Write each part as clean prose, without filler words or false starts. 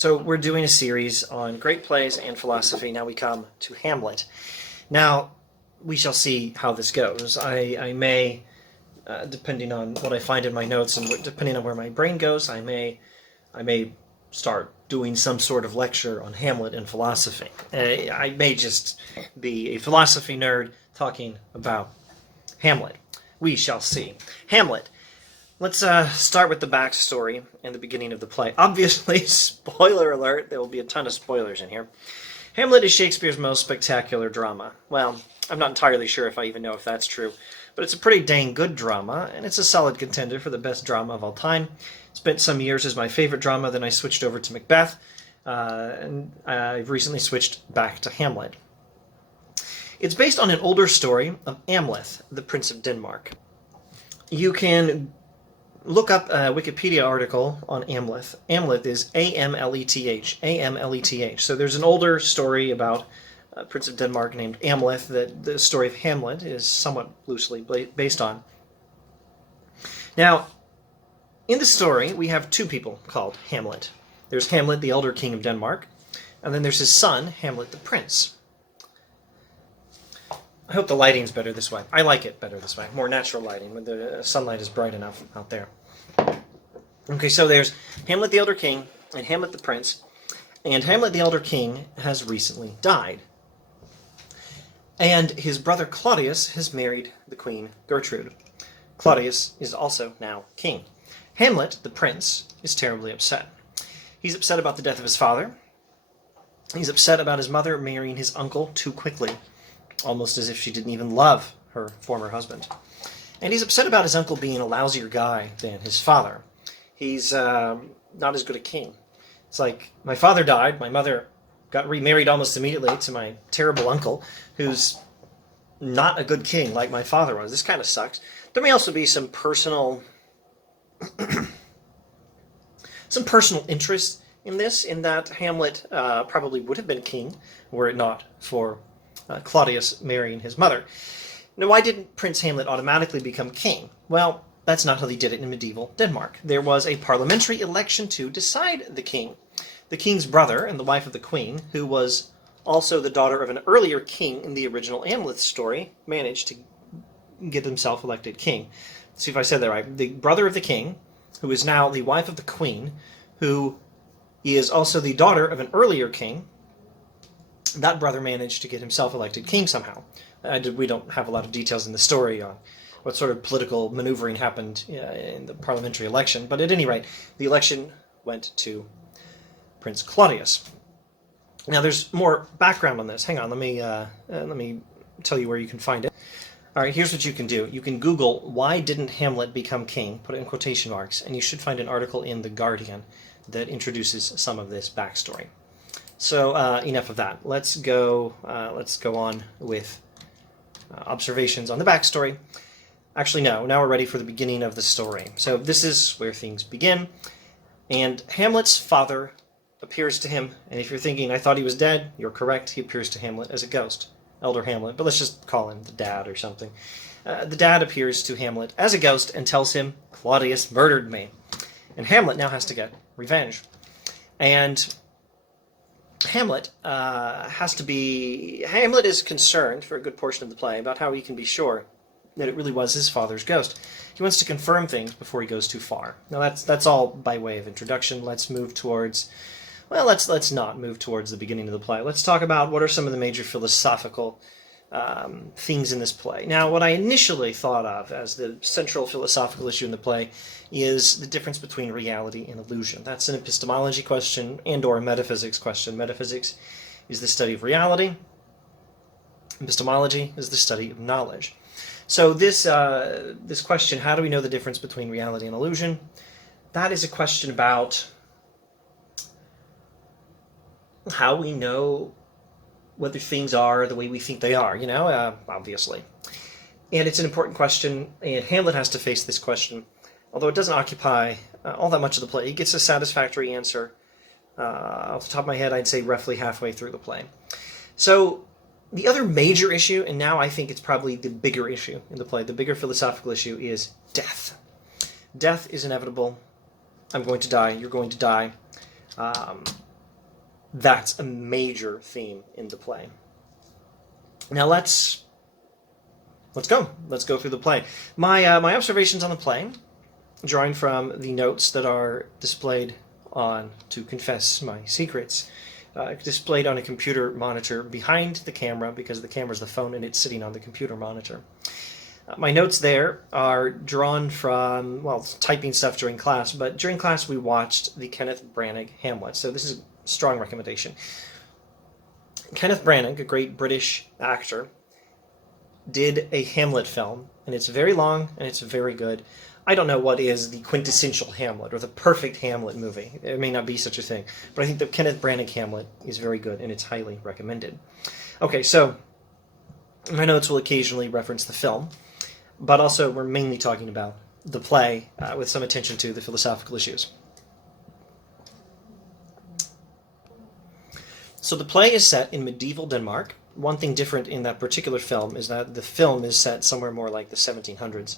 So we're doing a series on great plays and philosophy. Now we come to Hamlet. Now, we shall see how this goes. I may, depending on what I find in my notes and depending on where my brain goes, I may start doing some sort of lecture on Hamlet and philosophy. I may just be a philosophy nerd talking about Hamlet. We shall see. Hamlet. Let's start with the backstory and the beginning of the play. Obviously, spoiler alert, there will be a ton of spoilers in here. Hamlet is Shakespeare's most spectacular drama. Well, I'm not entirely sure if I even know if that's true, but it's a pretty dang good drama, and it's a solid contender for the best drama of all time. Spent some years as my favorite drama, then I switched over to Macbeth, and I've recently switched back to Hamlet. It's based on an older story of Hamlet, the Prince of Denmark. You can look up a Wikipedia article on Hamlet. Hamlet is A-M-L-E-T-H. A-M-L-E-T-H. So there's an older story about Prince of Denmark named Hamlet that the story of Hamlet is somewhat loosely based on. Now, in the story, we have two people called Hamlet. There's Hamlet, the elder king of Denmark, and then there's his son, Hamlet the prince. I hope the lighting's better this way. I like it better this way. More natural lighting when the sunlight is bright enough out there. Okay, so there's Hamlet the Elder King and Hamlet the Prince. And Hamlet the Elder King has recently died. And his brother Claudius has married the Queen Gertrude. Claudius is also now king. Hamlet, the Prince, is terribly upset. He's upset about the death of his father. He's upset about his mother marrying his uncle too quickly, almost as if she didn't even love her former husband. And he's upset about his uncle being a lousier guy than his father. He's not as good a king. It's like, my father died, my mother got remarried almost immediately to my terrible uncle, who's not a good king like my father was. This kind of sucks. There may also be some personal interest in this, in that Hamlet probably would have been king were it not for Claudius marrying his mother. Now, why didn't Prince Hamlet automatically become king? Well, that's not how they did it in medieval Denmark. There was a parliamentary election to decide the king. The king's brother and the wife of the queen, who was also the daughter of an earlier king in the original Hamlet story, managed to get himself elected king. Let's see if I said that right. The brother of the king, who is now the wife of the queen, who is also the daughter of an earlier king, that brother managed to get himself elected king somehow. We don't have a lot of details in the story on what sort of political maneuvering happened in the parliamentary election, but at any rate, the election went to Prince Claudius. Now, there's more background on this. Hang on, let me tell you where you can find it. All right, here's what you can do. You can Google, "Why didn't Hamlet become king?" Put it in quotation marks, and you should find an article in The Guardian that introduces some of this backstory. So enough of that. Let's go on with observations on the backstory. Actually, no. Now we're ready for the beginning of the story. So this is where things begin. And Hamlet's father appears to him. And if you're thinking, I thought he was dead, you're correct. He appears to Hamlet as a ghost. Elder Hamlet. But let's just call him the dad or something. The dad appears to Hamlet as a ghost and tells him, Claudius murdered me. And Hamlet now has to get revenge. And Hamlet is concerned for a good portion of the play about how he can be sure that it really was his father's ghost. He wants to confirm things before he goes too far. Now that's all by way of introduction. Let's move towards, well, let's not move towards the beginning of the play. Let's talk about what are some of the major philosophical things in this play. Now, what I initially thought of as the central philosophical issue in the play is the difference between reality and illusion. That's an epistemology question and or a metaphysics question. Metaphysics is the study of reality. Epistemology is the study of knowledge. So this question, how do we know the difference between reality and illusion? That is a question about how we know whether things are the way we think they are, obviously. And it's an important question, and Hamlet has to face this question. Although it doesn't occupy all that much of the play, he gets a satisfactory answer. Off the top of my head, I'd say roughly halfway through the play. So the other major issue, and now I think it's probably the bigger issue in the play, the bigger philosophical issue, is death. Death is inevitable. I'm going to die. You're going to die. That's a major theme in the play. Now let's go. Let's go through the play. My observations on the play, drawing from the notes that are displayed on To Confess My Secrets, displayed on a computer monitor behind the camera, because the camera's the phone and it's sitting on the computer monitor. My notes there are drawn from, well, typing stuff during class, but during class we watched the Kenneth Branagh Hamlet, so this is a strong recommendation. Kenneth Branagh, a great British actor, did a Hamlet film, and it's very long and it's very good. I don't know what is the quintessential Hamlet or the perfect Hamlet movie. There may not be such a thing, but I think the Kenneth Branagh Hamlet is very good and it's highly recommended. Okay, so my notes will occasionally reference the film, but also we're mainly talking about the play with some attention to the philosophical issues. So the play is set in medieval Denmark. One thing different in that particular film is that the film is set somewhere more like the 1700s.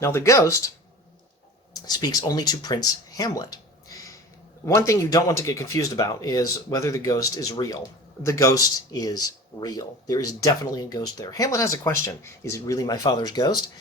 Now the ghost speaks only to Prince Hamlet. One thing you don't want to get confused about is whether the ghost is real. The ghost is real. There is definitely a ghost there. Hamlet has a question. Is it really my father's ghost?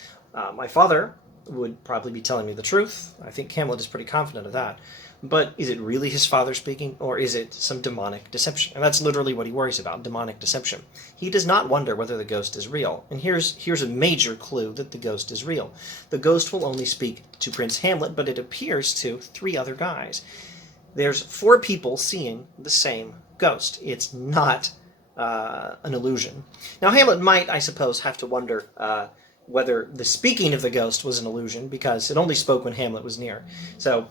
My father would probably be telling me the truth. I think Hamlet is pretty confident of that. But is it really his father speaking, or is it some demonic deception? And that's literally what he worries about, demonic deception. He does not wonder whether the ghost is real. And here's a major clue that the ghost is real. The ghost will only speak to Prince Hamlet, but it appears to 3 other guys. There's 4 people seeing the same ghost. It's not an illusion. Now Hamlet might, I suppose, have to wonder whether the speaking of the ghost was an illusion, because it only spoke when Hamlet was near. So,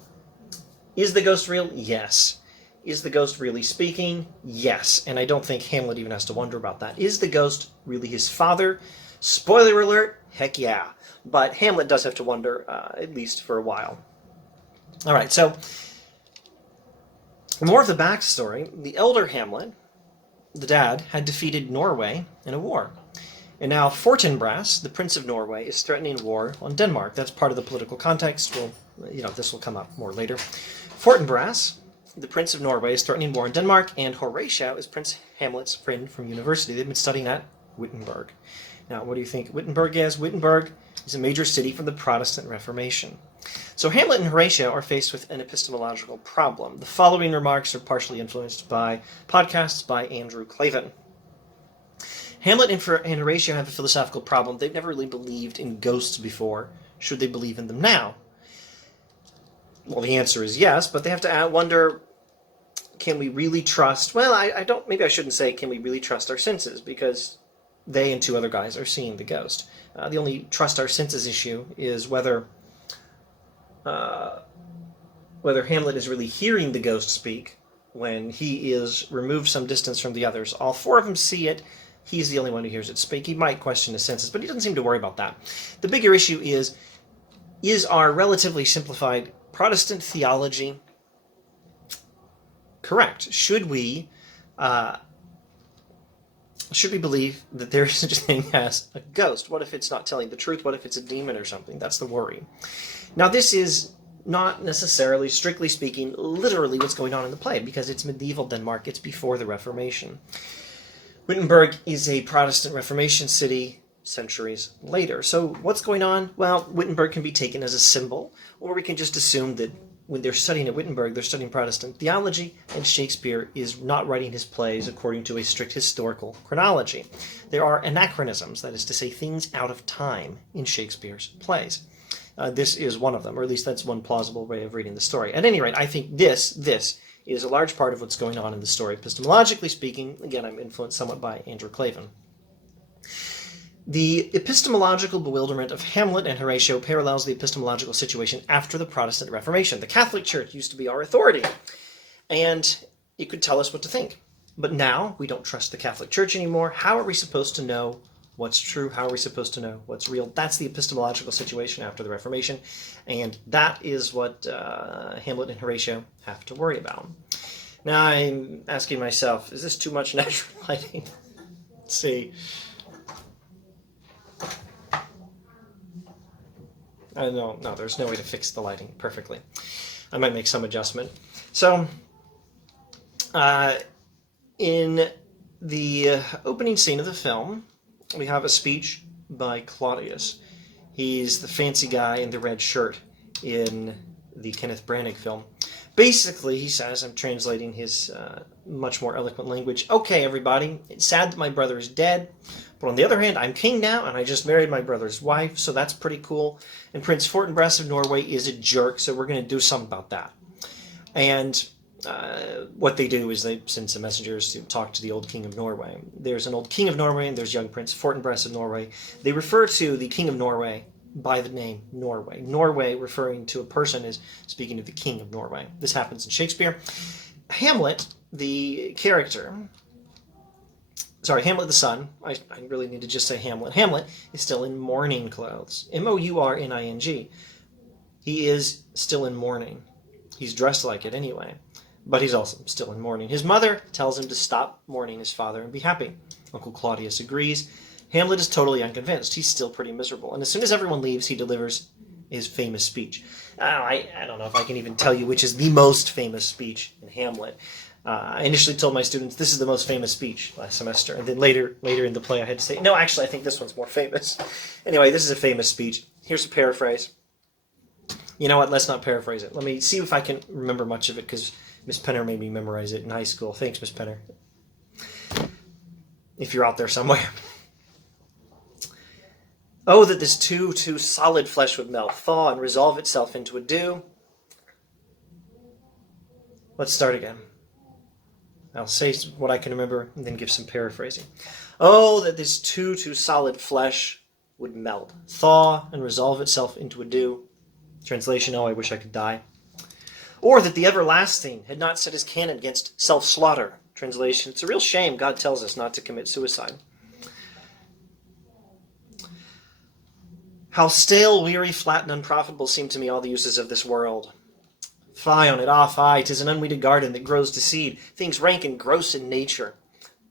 is the ghost real? Yes. Is the ghost really speaking? Yes. And I don't think Hamlet even has to wonder about that. Is the ghost really his father? Spoiler alert, heck yeah. But Hamlet does have to wonder, at least for a while. All right, so more of the backstory. The elder Hamlet, the dad, had defeated Norway in a war. And now Fortinbras, the Prince of Norway, is threatening war on Denmark. That's part of the political context. This will come up more later. Fortinbras, the Prince of Norway, is threatening war in Denmark, and Horatio is Prince Hamlet's friend from university. They've been studying at Wittenberg. Now, what do you think Wittenberg is? Wittenberg is a major city from the Protestant Reformation. So Hamlet and Horatio are faced with an epistemological problem. The following remarks are partially influenced by podcasts by Andrew Clavin. Hamlet and Horatio have a philosophical problem. They've never really believed in ghosts before. Should they believe in them now? Well, the answer is yes, but they have to wonder, can we really trust... Well, maybe I shouldn't say, can we really trust our senses? Because they and 2 other guys are seeing the ghost. The only trust our senses issue is whether Hamlet is really hearing the ghost speak when he is removed some distance from the others. All 4 of them see it. He's the only one who hears it speak. He might question his senses, but he doesn't seem to worry about that. The bigger issue is our relatively simplified Protestant theology correct? Should we believe that there is such a thing as a ghost? What if it's not telling the truth? What if it's a demon or something? That's the worry. Now, this is not necessarily, strictly speaking, literally what's going on in the play, because it's medieval Denmark. It's before the Reformation. Wittenberg is a Protestant Reformation city centuries later. So what's going on? Well, Wittenberg can be taken as a symbol, or we can just assume that when they're studying at Wittenberg, they're studying Protestant theology, and Shakespeare is not writing his plays according to a strict historical chronology. There are anachronisms, that is to say, things out of time in Shakespeare's plays. This is one of them, or at least that's one plausible way of reading the story. At any rate, I think this is a large part of what's going on in the story. Epistemologically speaking, again, I'm influenced somewhat by Andrew Clavin. The epistemological bewilderment of Hamlet and Horatio parallels the epistemological situation after the Protestant Reformation. The Catholic Church used to be our authority, and it could tell us what to think. But now we don't trust the Catholic Church anymore. How are we supposed to know what's true? How are we supposed to know what's real? That's the epistemological situation after the Reformation, and that is what Hamlet and Horatio have to worry about. Now I'm asking myself, is this too much natural lighting? Let's see. No, there's no way to fix the lighting perfectly. I might make some adjustment. So, Uh, in the opening scene of the film, we have a speech by Claudius. He's the fancy guy in the red shirt in the Kenneth Branagh film. Basically, he says, I'm translating his much more eloquent language, okay, everybody, it's sad that my brother is dead, but on the other hand, I'm king now, and I just married my brother's wife, so that's pretty cool. And Prince Fortinbras of Norway is a jerk, so we're going to do something about that. And what they do is they send some messengers to talk to the old king of Norway. There's an old king of Norway, and there's young Prince Fortinbras of Norway. They refer to the king of Norway by the name Norway. Norway, referring to a person, is speaking of the king of Norway. This happens in Shakespeare. Hamlet, the character, Hamlet the son, I really need to just say Hamlet. Hamlet is still in mourning clothes. M-O-U-R-N-I-N-G. He is still in mourning. He's dressed like it anyway, but he's also still in mourning. His mother tells him to stop mourning his father and be happy. Uncle Claudius agrees. Hamlet is totally unconvinced. He's still pretty miserable. And as soon as everyone leaves, he delivers his famous speech. I don't know if I can even tell you which is the most famous speech in Hamlet. I initially told my students this is the most famous speech last semester, and then later in the play I had to say, no, actually I think this one's more famous. Anyway, this is a famous speech. Here's a paraphrase. You know what, let's not paraphrase it. Let me see if I can remember much of it, because Miss Penner made me memorize it in high school. Thanks, Miss Penner. If you're out there somewhere. Oh, that this too solid flesh would melt, thaw, and resolve itself into a dew. Let's start again. I'll say what I can remember and then give some paraphrasing. Oh, that this too solid flesh would melt, thaw, and resolve itself into a dew. Translation, oh, I wish I could die. Or that the everlasting had not set his canon against self-slaughter. Translation, it's a real shame God tells us not to commit suicide. How stale, weary, flat, and unprofitable seem to me all the uses of this world. Fie on it, ah, fie, 'tis an unweeded garden that grows to seed, things rank and gross in nature.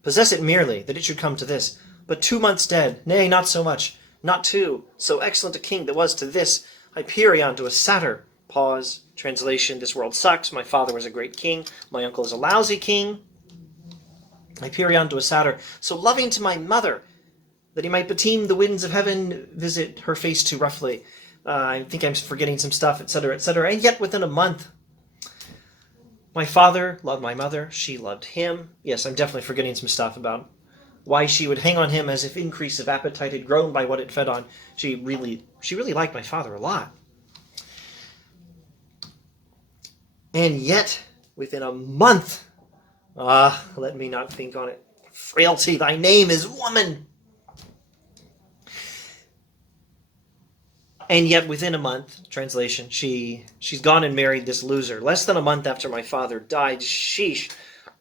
Possess it merely, that it should come to this. But 2 months dead, nay, not so much, not 2, so excellent a king that was to this, Hyperion to a satyr. Pause. Translation, this world sucks, my father was a great king, my uncle is a lousy king. Hyperion to a satyr, so loving to my mother, that he might beteem the winds of heaven, visit her face too roughly. I think I'm forgetting some stuff, etc., etc. And yet within a month, my father loved my mother, she loved him. Yes, I'm definitely forgetting some stuff about why she would hang on him as if increase of appetite had grown by what it fed on. She really liked my father a lot. And yet, within a month, let me not think on it. Frailty, thy name is woman. And yet within a month, translation, she's gone and married this loser. Less than a month after my father died. Sheesh.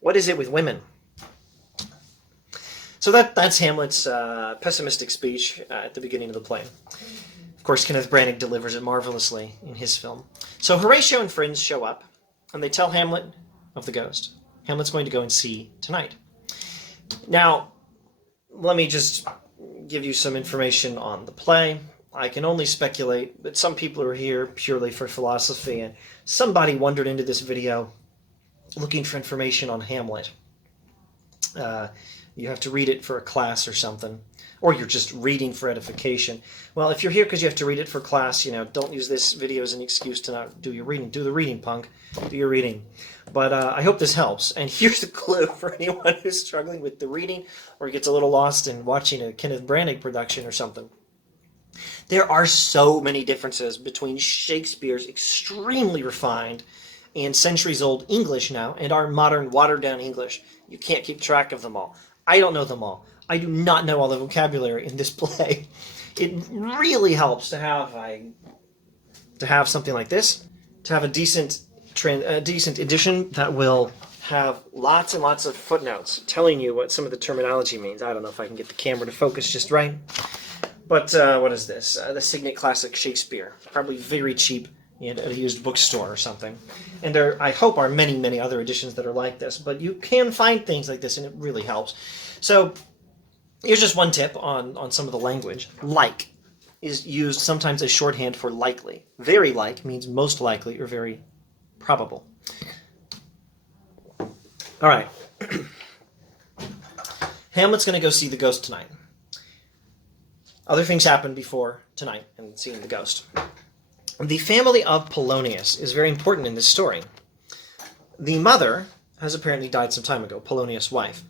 What is it with women? So that's Hamlet's pessimistic speech at the beginning of the play. Of course, Kenneth Branagh delivers it marvelously in his film. So Horatio and friends show up, and they tell Hamlet of the ghost. Hamlet's going to go and see tonight. Now, let me just give you some information on the play. I can only speculate that some people are here purely for philosophy, and somebody wandered into this video looking for information on Hamlet. You have to read it for a class or something, or you're just reading for edification. Well, if you're here because you have to read it for class, don't use this video as an excuse to not do your reading. Do the reading, punk. Do your reading. But I hope this helps. And here's a clue for anyone who's struggling with the reading or gets a little lost in watching a Kenneth Branagh production or something. There are so many differences between Shakespeare's extremely refined and centuries-old English now and our modern watered-down English. You can't keep track of them all. I don't know them all. I do not know all the vocabulary in this play. It really helps to have something like this, to have a decent edition that will have lots and lots of footnotes telling you what some of the terminology means. I don't know if I can get the camera to focus just right. But what is this? The Signet Classic Shakespeare. Probably very cheap at a used bookstore or something. And there, I hope, are many, many other editions that are like this. But you can find things like this, and it really helps. So here's just one tip on some of the language. Like is used sometimes as shorthand for likely. Very like means most likely or very probable. All right. Hamlet's going to go see the ghost tonight. Other things happen before tonight and seeing the ghost. The family of Polonius is very important in this story. The mother has apparently died some time ago, Polonius' wife.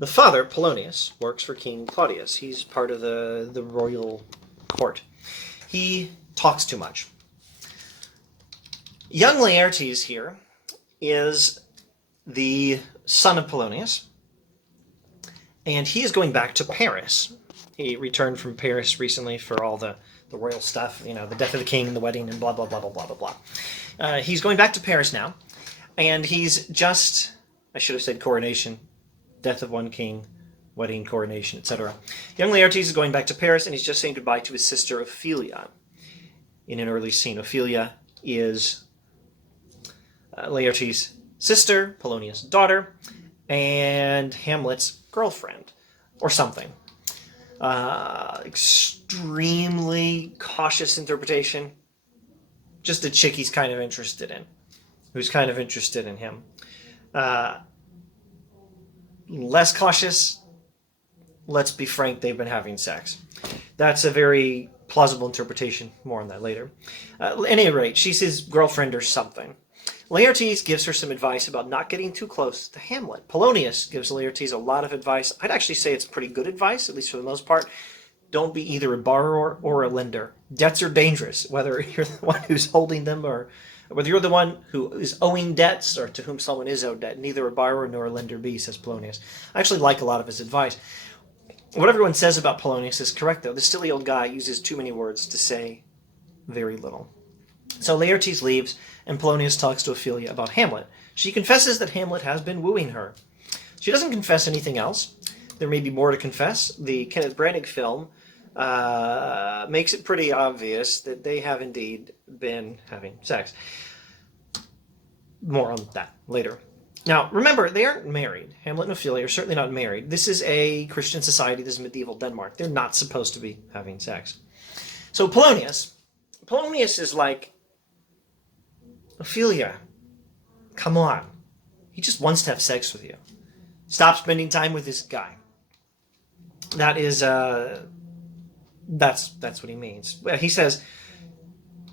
The father, Polonius, works for King Claudius. He's part of the royal court. He talks too much. Young Laertes here is the son of Polonius, and he is going back to Paris. He returned from Paris recently for all the royal stuff, the death of the king, the wedding, and blah, blah, blah, blah, blah, blah, blah. He's going back to Paris now, and he's just, I should have said coronation, death of one king, wedding, coronation, etc. Young Laertes is going back to Paris, and he's just saying goodbye to his sister Ophelia. In an early scene, Ophelia is Laertes' sister, Polonius' daughter, and Hamlet's girlfriend, or something. Extremely cautious interpretation. Just a chick he's kind of interested in, who's kind of interested in him. Less cautious, let's be frank, they've been having sex. That's a very plausible interpretation. More on that later. At any rate, she's his girlfriend or something. Laertes gives her some advice about not getting too close to Hamlet. Polonius gives Laertes a lot of advice. I'd actually say it's pretty good advice, at least for the most part. Don't be either a borrower or a lender. Debts are dangerous, whether you're the one who's holding them or whether you're the one who is owing debts or to whom someone is owed debt. Neither a borrower nor a lender be, says Polonius. I actually like a lot of his advice. What everyone says about Polonius is correct, though. This silly old guy uses too many words to say very little. So Laertes leaves, and Polonius talks to Ophelia about Hamlet. She confesses that Hamlet has been wooing her. She doesn't confess anything else. There may be more to confess. The Kenneth Branagh film makes it pretty obvious that they have indeed been having sex. More on that later. Now, remember, they aren't married. Hamlet and Ophelia are certainly not married. This is a Christian society. This is medieval Denmark. They're not supposed to be having sex. So Polonius is like, Ophelia, come on. He just wants to have sex with you. Stop spending time with this guy. That is, that's what he means. Well, he says,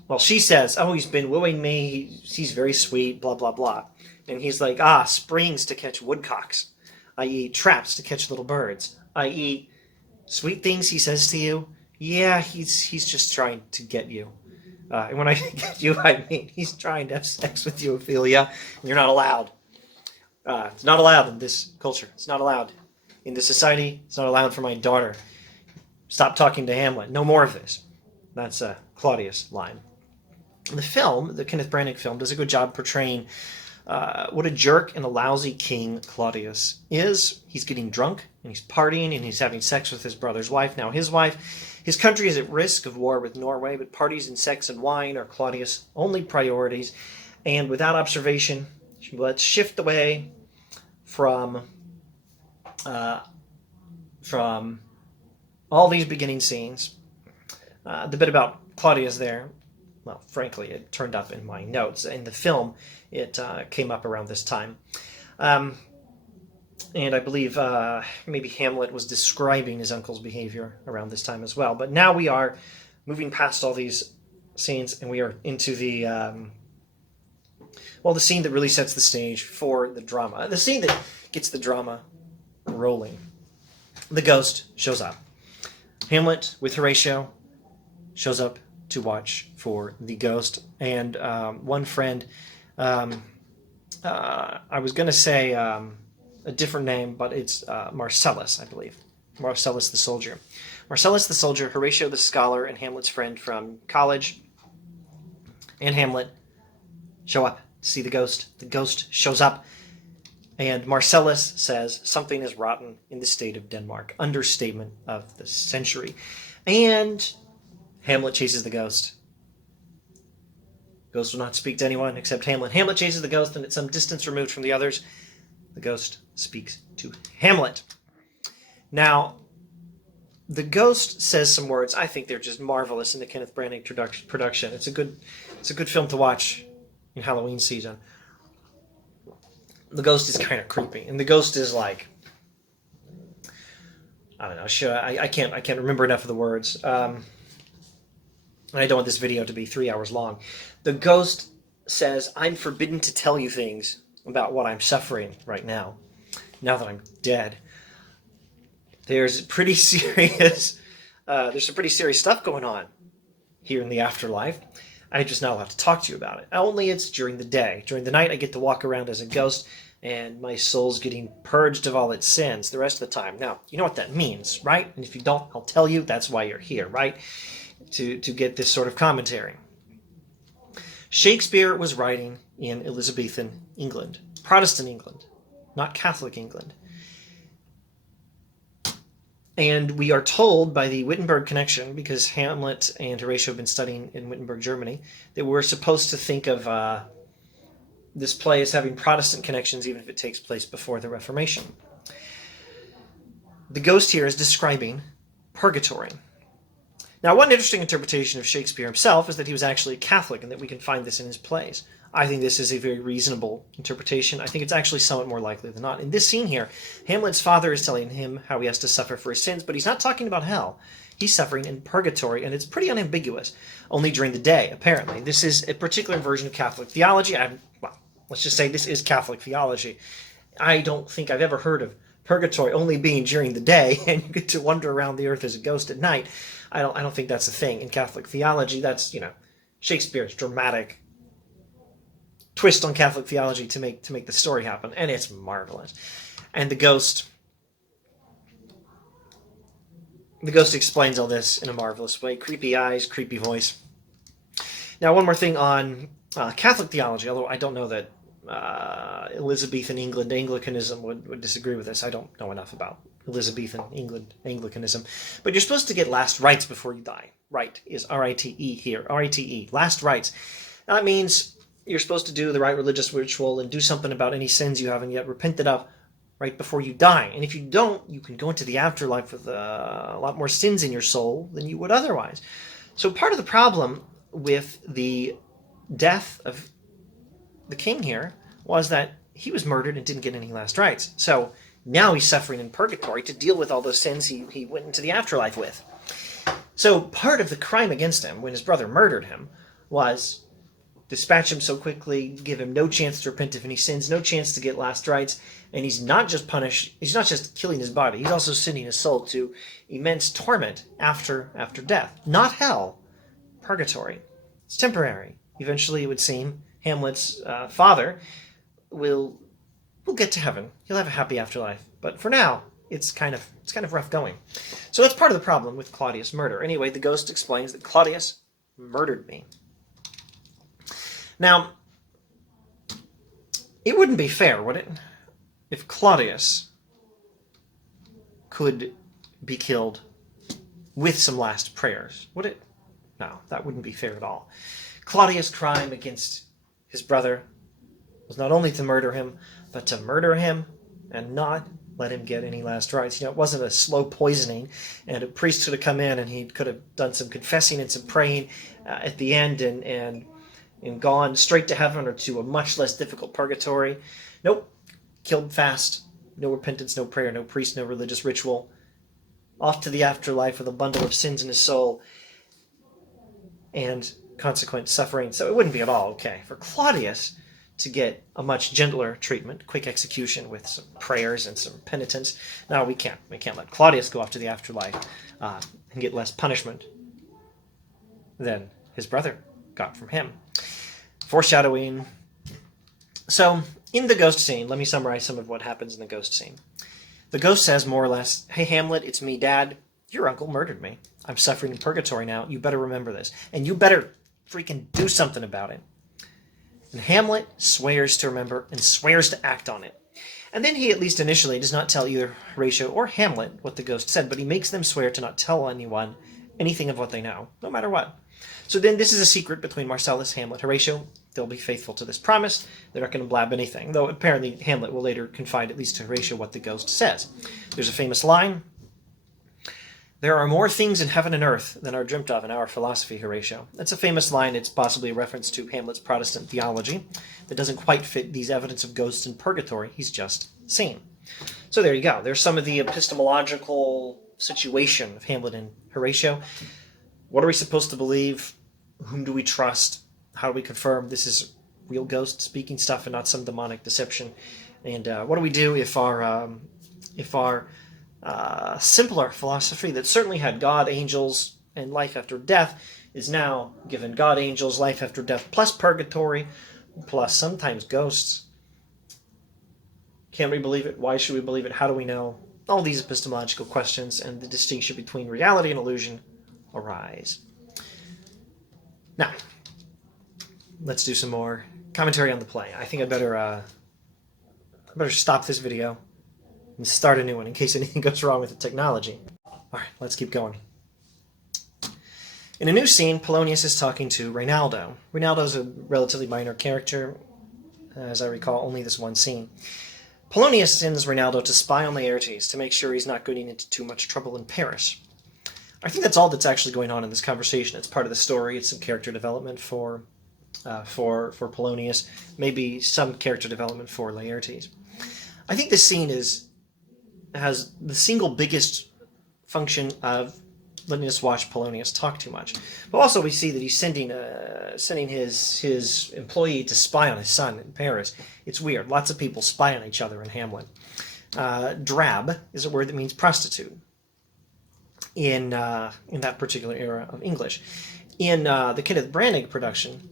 well, she says, oh, he's been wooing me. He's very sweet, blah, blah, blah. And he's like, springs to catch woodcocks, i.e. traps to catch little birds, i.e. sweet things he says to you. Yeah, he's just trying to get you. And when I get you, I mean he's trying to have sex with you, Ophelia, and you're not allowed. It's not allowed in this culture. It's not allowed in this society. It's not allowed for my daughter. Stop talking to Hamlet. No more of this. That's a Claudius line. The film, the Kenneth Branagh film, does a good job portraying what a jerk and a lousy king Claudius is. He's getting drunk, and he's partying, and he's having sex with his brother's wife, now his wife. His country is at risk of war with Norway, but parties and sex and wine are Claudius' only priorities. And without observation, let's shift away from all these beginning scenes. The bit about Claudius there, well, frankly, it turned up in my notes. In the film, it came up around this time. And I believe maybe Hamlet was describing his uncle's behavior around this time as well. But now we are moving past all these scenes, and we are into the scene that really sets the stage for the drama. The scene that gets the drama rolling. The ghost shows up. Hamlet, with Horatio, shows up to watch for the ghost. And one friend, I was going to say a different name, but it's Marcellus, I believe. Marcellus the soldier. Marcellus the soldier, Horatio the scholar, and Hamlet's friend from college, and Hamlet show up to see the ghost. The ghost shows up, and Marcellus says something is rotten in the state of Denmark. Understatement of the century. And Hamlet chases the ghost. Ghost will not speak to anyone except Hamlet. Hamlet chases the ghost, and at some distance removed from the others, the ghost speaks to Hamlet. Now, the ghost says some words. I think they're just marvelous in the Kenneth Branagh production. It's a good film to watch in Halloween season. the ghost is kind of creepy, and the ghost is like, I don't know. I can't remember enough of the words. I don't want this video to be 3 hours long. The ghost says, "I'm forbidden to tell you things about what I'm suffering right now. Now that I'm dead, there's pretty serious. There's some pretty serious stuff going on here in the afterlife. I'm just not allowed to talk to you about it. Only it's during the day. During the night, I get to walk around as a ghost, and my soul's getting purged of all its sins the rest of the time. Now, you know what that means, right? And if you don't, I'll tell you. That's why you're here, right? To get this sort of commentary." Shakespeare was writing in Elizabethan England, Protestant England, not Catholic England. And we are told by the Wittenberg connection, because Hamlet and Horatio have been studying in Wittenberg, Germany, that we're supposed to think of this play as having Protestant connections, even if it takes place before the Reformation. The ghost here is describing purgatory. Now, one interesting interpretation of Shakespeare himself is that he was actually a Catholic, and that we can find this in his plays. I think this is a very reasonable interpretation. I think it's actually somewhat more likely than not. In this scene here, Hamlet's father is telling him how he has to suffer for his sins, but he's not talking about hell. He's suffering in purgatory, and it's pretty unambiguous. Only during the day, apparently. This is a particular version of Catholic theology. Well, let's just say this is Catholic theology. I don't think I've ever heard of purgatory only being during the day, and you get to wander around the earth as a ghost at night. I don't think that's a thing in Catholic theology. That's, Shakespeare's dramatic twist on Catholic theology to make the story happen, and it's marvelous. And the ghost explains all this in a marvelous way. Creepy eyes, creepy voice. Now, one more thing on Catholic theology, although I don't know that Elizabethan England Anglicanism would disagree with this. I don't know enough about Elizabethan England Anglicanism. But you're supposed to get last rites before you die. Rite is R-I-T-E here. R-I-T-E, last rites. That means you're supposed to do the right religious ritual and do something about any sins you haven't yet repented of right before you die. And if you don't, you can go into the afterlife with a lot more sins in your soul than you would otherwise. So part of the problem with the death of the king here was that he was murdered and didn't get any last rites. So now he's suffering in purgatory to deal with all those sins he went into the afterlife with. So part of the crime against him when his brother murdered him was dispatch him so quickly, give him no chance to repent of any sins, no chance to get last rites, and he's not just killing his body, he's also sending his soul to immense torment after death. Not hell, purgatory. It's temporary. Eventually, it would seem, Hamlet's father will get to heaven. He'll have a happy afterlife. But for now, it's kind of rough going. So that's part of the problem with Claudius' murder. Anyway, the ghost explains that Claudius murdered me. Now, it wouldn't be fair, would it, if Claudius could be killed with some last prayers, would it? No, that wouldn't be fair at all. Claudius' crime against his brother was not only to murder him, but to murder him and not let him get any last rites. It wasn't a slow poisoning, and a priest could have come in and he could have done some confessing and some praying at the end and gone straight to heaven or to a much less difficult purgatory. Nope. Killed fast. No repentance, no prayer, no priest, no religious ritual. Off to the afterlife with a bundle of sins in his soul and consequent suffering. So it wouldn't be at all okay for Claudius to get a much gentler treatment, quick execution with some prayers and some penitence. No, we can't. We can't let Claudius go off to the afterlife and get less punishment than his brother got from him. Foreshadowing. So, in the ghost scene, let me summarize some of what happens in the ghost scene. The ghost says, more or less, "Hey, Hamlet, it's me, Dad. Your uncle murdered me. I'm suffering in purgatory now. You better remember this. And you better freaking do something about it." And Hamlet swears to remember and swears to act on it. And then he, at least initially, does not tell either Horatio or Hamlet what the ghost said, but he makes them swear to not tell anyone anything of what they know, no matter what. So then this is a secret between Marcellus, Hamlet, Horatio. They'll be faithful to this promise. They're not going to blab anything, though apparently Hamlet will later confide at least to Horatio what the ghost says. There's a famous line. There are more things in heaven and earth than are dreamt of in our philosophy, Horatio. That's a famous line. It's possibly a reference to Hamlet's Protestant theology that doesn't quite fit these evidence of ghosts in purgatory he's just seen. So there you go. There's some of the epistemological situation of Hamlet and Horatio. What are we supposed to believe? Whom do we trust? How do we confirm this is real ghost speaking stuff and not some demonic deception? And what do we do if our simpler philosophy that certainly had God, angels, and life after death is now given God, angels, life after death, plus purgatory, plus sometimes ghosts? Can we believe it? Why should we believe it? How do we know? All these epistemological questions and the distinction between reality and illusion arise. Now, let's do some more commentary on the play. I think I better stop this video and start a new one in case anything goes wrong with the technology. All right, let's keep going. In a new scene, Polonius is talking to Ronaldo. Ronaldo is a relatively minor character, as I recall, only this one scene. Polonius sends Ronaldo to spy on Laertes to make sure he's not getting into too much trouble in Paris. I think that's all that's actually going on in this conversation. It's part of the story. It's some character development for Polonius, maybe some character development for Laertes. I think this scene has the single biggest function of letting us watch Polonius talk too much. But also we see that he's sending his employee to spy on his son in Paris. It's weird. Lots of people spy on each other in Hamlet. Drab is a word that means prostitute in that particular era of English. In the Kenneth Branagh production,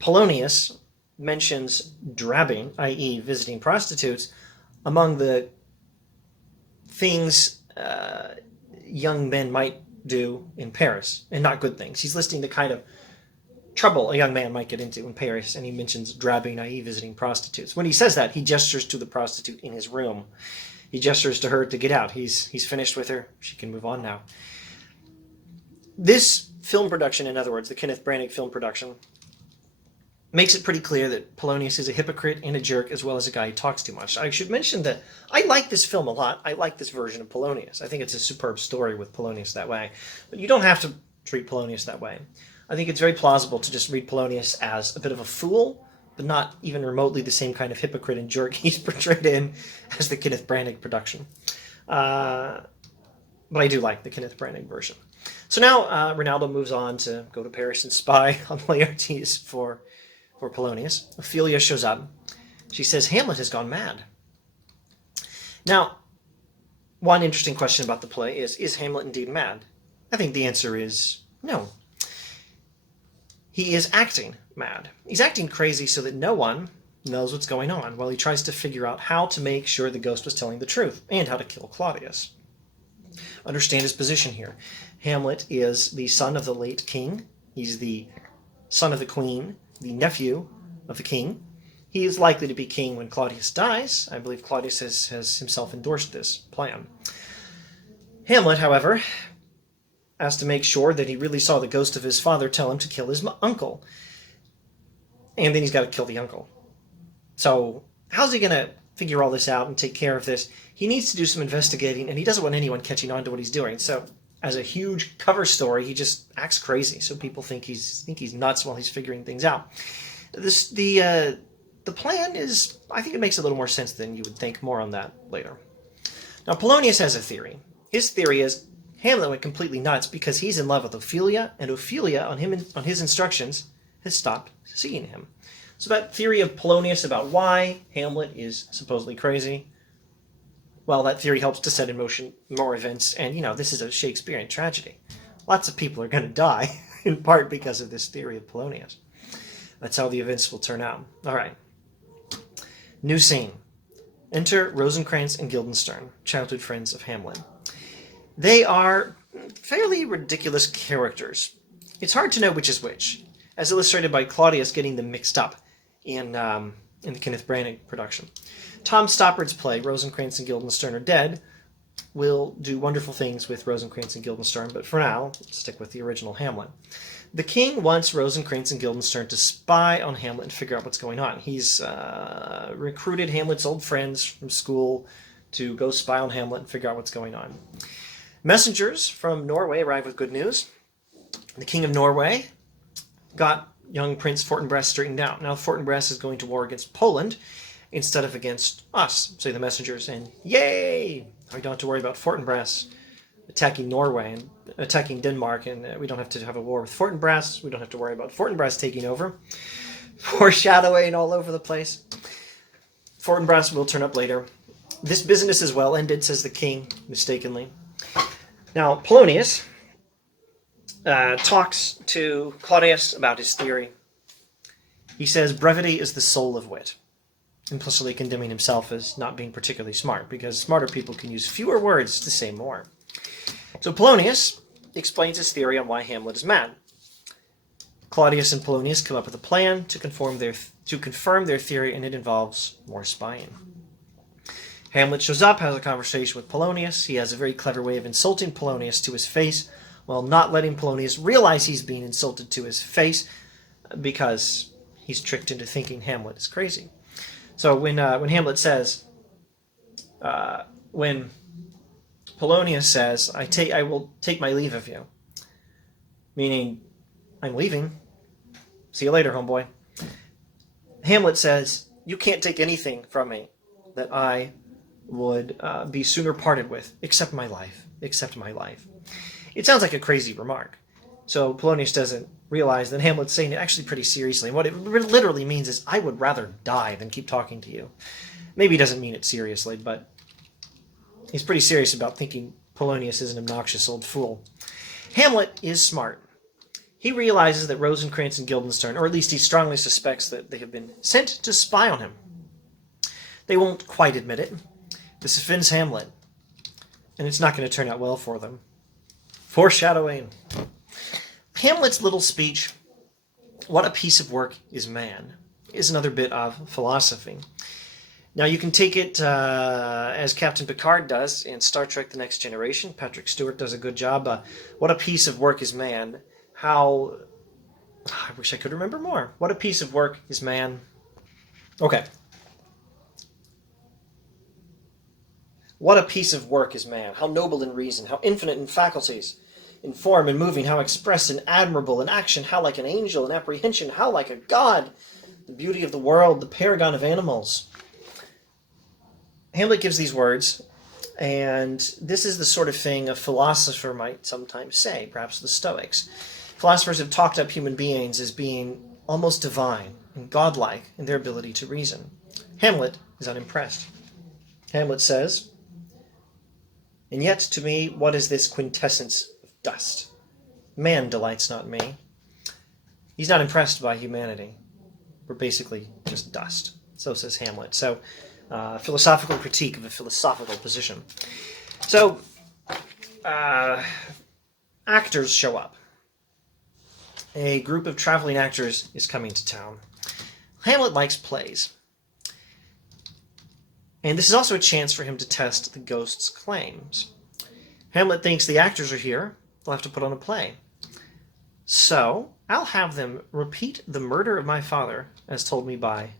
Polonius mentions drabbing, i.e. visiting prostitutes, among the things young men might do in Paris, and not good things. He's listing the kind of trouble a young man might get into in Paris, and he mentions drabbing, i.e. visiting prostitutes. When he says that, he gestures to the prostitute in his room. He gestures to her to get out. He's finished with her. She can move on now. This film production, in other words, the Kenneth Branagh film production, makes it pretty clear that Polonius is a hypocrite and a jerk, as well as a guy who talks too much. I should mention that I like this film a lot. I like this version of Polonius. I think it's a superb story with Polonius that way. But you don't have to treat Polonius that way. I think it's very plausible to just read Polonius as a bit of a fool, but not even remotely the same kind of hypocrite and jerk he's portrayed in as the Kenneth Branagh production. But I do like the Kenneth Branagh version. So now Ronaldo moves on to go to Paris and spy on Laertes for Polonius. Ophelia shows up. She says Hamlet has gone mad. Now, one interesting question about the play is Hamlet indeed mad? I think the answer is no. He is acting mad. He's acting crazy so that no one knows what's going on while he tries to figure out how to make sure the ghost was telling the truth and how to kill Claudius. Understand his position here. Hamlet is the son of the late king. He's the son of the queen, the nephew of the king. He is likely to be king when Claudius dies. I believe Claudius has himself endorsed this plan. Hamlet, however, has to make sure that he really saw the ghost of his father tell him to kill his uncle. And then he's got to kill the uncle. So how's he going to figure all this out and take care of this? He needs to do some investigating, and he doesn't want anyone catching on to what he's doing. So as a huge cover story, he just acts crazy, so people think he's nuts while he's figuring things out. The plan is, I think it makes a little more sense than you would think. More on that later. Now, Polonius has a theory. His theory is Hamlet went completely nuts because he's in love with Ophelia, and Ophelia, on his instructions, has stopped seeing him. So that theory of Polonius about why Hamlet is supposedly crazy, well, that theory helps to set in motion more events, and, this is a Shakespearean tragedy. Lots of people are going to die, in part because of this theory of Polonius. That's how the events will turn out. All right. New scene. Enter Rosencrantz and Guildenstern, childhood friends of Hamlet. They are fairly ridiculous characters. It's hard to know which is which, as illustrated by Claudius getting them mixed up in the Kenneth Branagh production. Tom Stoppard's play, Rosencrantz and Guildenstern Are Dead, will do wonderful things with Rosencrantz and Guildenstern, but for now, let's stick with the original Hamlet. The king wants Rosencrantz and Guildenstern to spy on Hamlet and figure out what's going on. He's recruited Hamlet's old friends from school to go spy on Hamlet and figure out what's going on. Messengers from Norway arrive with good news. The King of Norway got young Prince Fortinbras straightened out. Now Fortinbras is going to war against Poland instead of against us, say the messengers, and yay! We don't have to worry about Fortinbras attacking Norway and attacking Denmark, and we don't have to have a war with Fortinbras. We don't have to worry about Fortinbras taking over. Foreshadowing all over the place. Fortinbras will turn up later. This business is well ended, says the king, mistakenly. Now, Polonius talks to Claudius about his theory. He says brevity is the soul of wit, implicitly condemning himself as not being particularly smart, because smarter people can use fewer words to say more. So Polonius explains his theory on why Hamlet is mad. Claudius and Polonius come up with a plan to confirm their theory, and it involves more spying. Hamlet shows up, has a conversation with Polonius. He has a very clever way of insulting Polonius to his face, while not letting Polonius realize he's being insulted to his face, because he's tricked into thinking Hamlet is crazy. So when Hamlet says, when Polonius says, I will take my leave of you, meaning I'm leaving, see you later, homeboy. Hamlet says, you can't take anything from me that I would be sooner parted with, except my life. It sounds like a crazy remark. So Polonius doesn't realize that Hamlet's saying it actually pretty seriously. And what it literally means is, I would rather die than keep talking to you. Maybe he doesn't mean it seriously, but he's pretty serious about thinking Polonius is an obnoxious old fool. Hamlet is smart. He realizes that Rosencrantz and Guildenstern, or at least he strongly suspects that they have been sent to spy on him. They won't quite admit it. This offends Hamlet, and it's not going to turn out well for them. Foreshadowing. Hamlet's little speech, "What a piece of work is man," is another bit of philosophy. Now you can take it as Captain Picard does in Star Trek The Next Generation. Patrick Stewart does a good job. What a piece of work is man. How... I wish I could remember more. What a piece of work is man. Okay. What a piece of work is man. How noble in reason. How infinite in faculties. In form and moving. How express and admirable in action. How like an angel in apprehension. How like a god. The beauty of the world. The paragon of animals. Hamlet gives these words, and this is the sort of thing a philosopher might sometimes say, perhaps the Stoics. Philosophers have talked up human beings as being almost divine and godlike in their ability to reason. Hamlet is unimpressed. Hamlet says, "And yet to me, what is this quintessence of dust? Man delights not me." He's not impressed by humanity. We're basically just dust. So says Hamlet. So, philosophical critique of a philosophical position. So, actors show up. A group of traveling actors is coming to town. Hamlet likes plays. And this is also a chance for him to test the ghost's claims. Hamlet thinks the actors are here. They'll have to put on a play. So, I'll have them repeat the murder of my father, as told me by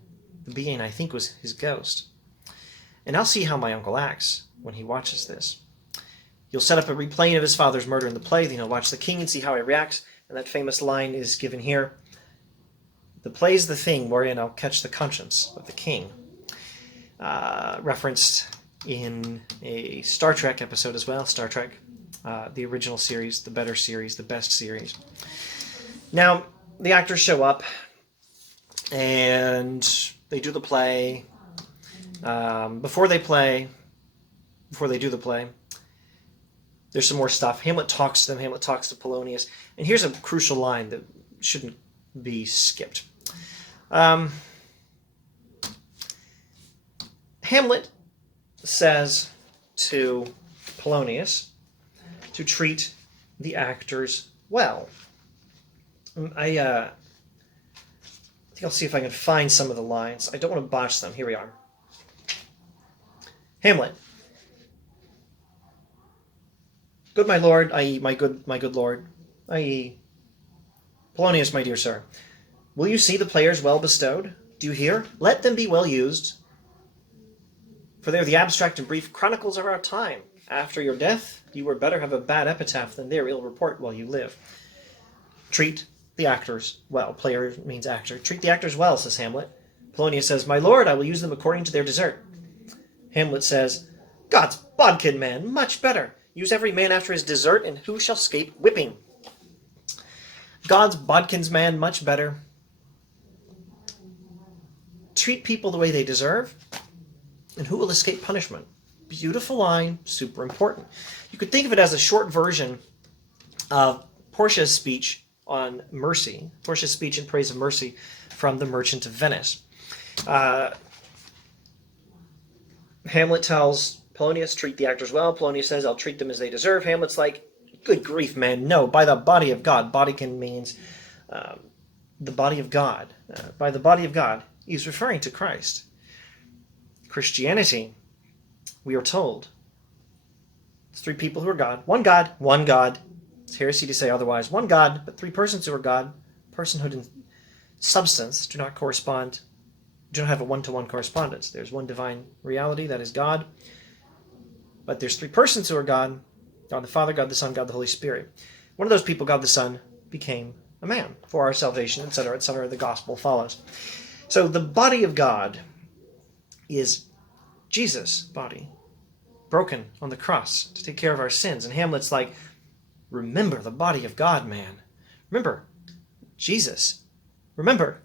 the being I think was his ghost. And I'll see how my uncle acts when he watches this. He'll set up a replaying of his father's murder in the play, then he'll watch the king and see how he reacts, and that famous line is given here. "The play's the thing wherein I'll catch the conscience of the king." Referenced in a Star Trek episode as well, Star Trek, the original series, the better series, the best series. Now, the actors show up, and they do the play. Before they do the play, there's some more stuff. Hamlet talks to them. Hamlet talks to Polonius. And here's a crucial line that shouldn't be skipped. Hamlet says to Polonius to treat the actors well. I think I'll see if I can find some of the lines. I don't want to botch them. Here we are. Hamlet. "Good my lord," i.e. my good lord, i.e. Polonius, my dear sir, "will you see the players well bestowed? Do you hear? Let them be well used, for they are the abstract and brief chronicles of our time. After your death, you were better have a bad epitaph than their ill report while you live. Treat the actors well. Player means actor. Treat the actors well, says Hamlet. Polonius says, my lord, I will use them according to their desert. Hamlet says, God's bodkin, man, much better. Use every man after his desert, and who shall escape whipping? God's bodkins, man, much better. Treat people the way they deserve, and who will escape punishment? Beautiful line, super important. You could think of it as a short version of Portia's speech on mercy, Portia's speech in praise of mercy from The Merchant of Venice. Hamlet tells Polonius, treat the actors well. Polonius says, I'll treat them as they deserve. Hamlet's like, good grief, man, no, by the body of God. Bodykin means the body of God. By the body of God, he's referring to Christ. Christianity, we are told, it's three people who are God. One God, one God. It's heresy to say otherwise. One God, but three persons who are God. Personhood and substance do not correspond, do not have a one-to-one correspondence. There's one divine reality, that is God. But there's three persons who are God. God the Father, God the Son, God the Holy Spirit. One of those people, God the Son, became a man for our salvation, etc., etc. The gospel follows. So the body of God is Jesus' body, broken on the cross to take care of our sins. And Hamlet's like, remember the body of God, man. Remember Jesus. Remember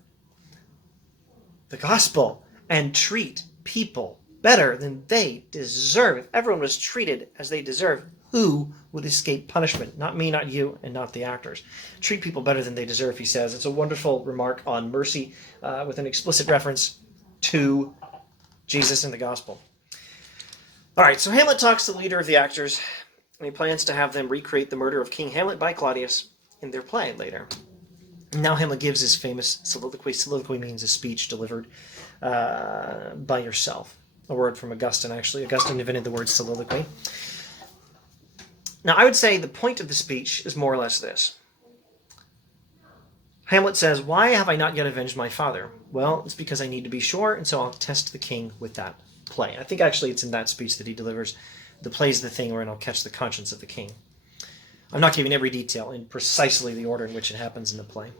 the gospel, and treat people better than they deserve. If everyone was treated as they deserve, who would escape punishment? Not me, not you, and not the actors. Treat people better than they deserve, he says. It's a wonderful remark on mercy with an explicit reference to Jesus and the gospel. All right, so Hamlet talks to the leader of the actors, and he plans to have them recreate the murder of King Hamlet by Claudius in their play later. Now Hamlet gives his famous soliloquy. Soliloquy means a speech delivered by yourself. A word from Augustine, actually. Augustine invented the word soliloquy. Now, I would say the point of the speech is more or less this. Hamlet says, why have I not yet avenged my father? Well, it's because I need to be sure, and so I'll test the king with that play. I think actually it's in that speech that he delivers, the play's the thing wherein I'll catch the conscience of the king. I'm not giving every detail in precisely the order in which it happens in the play.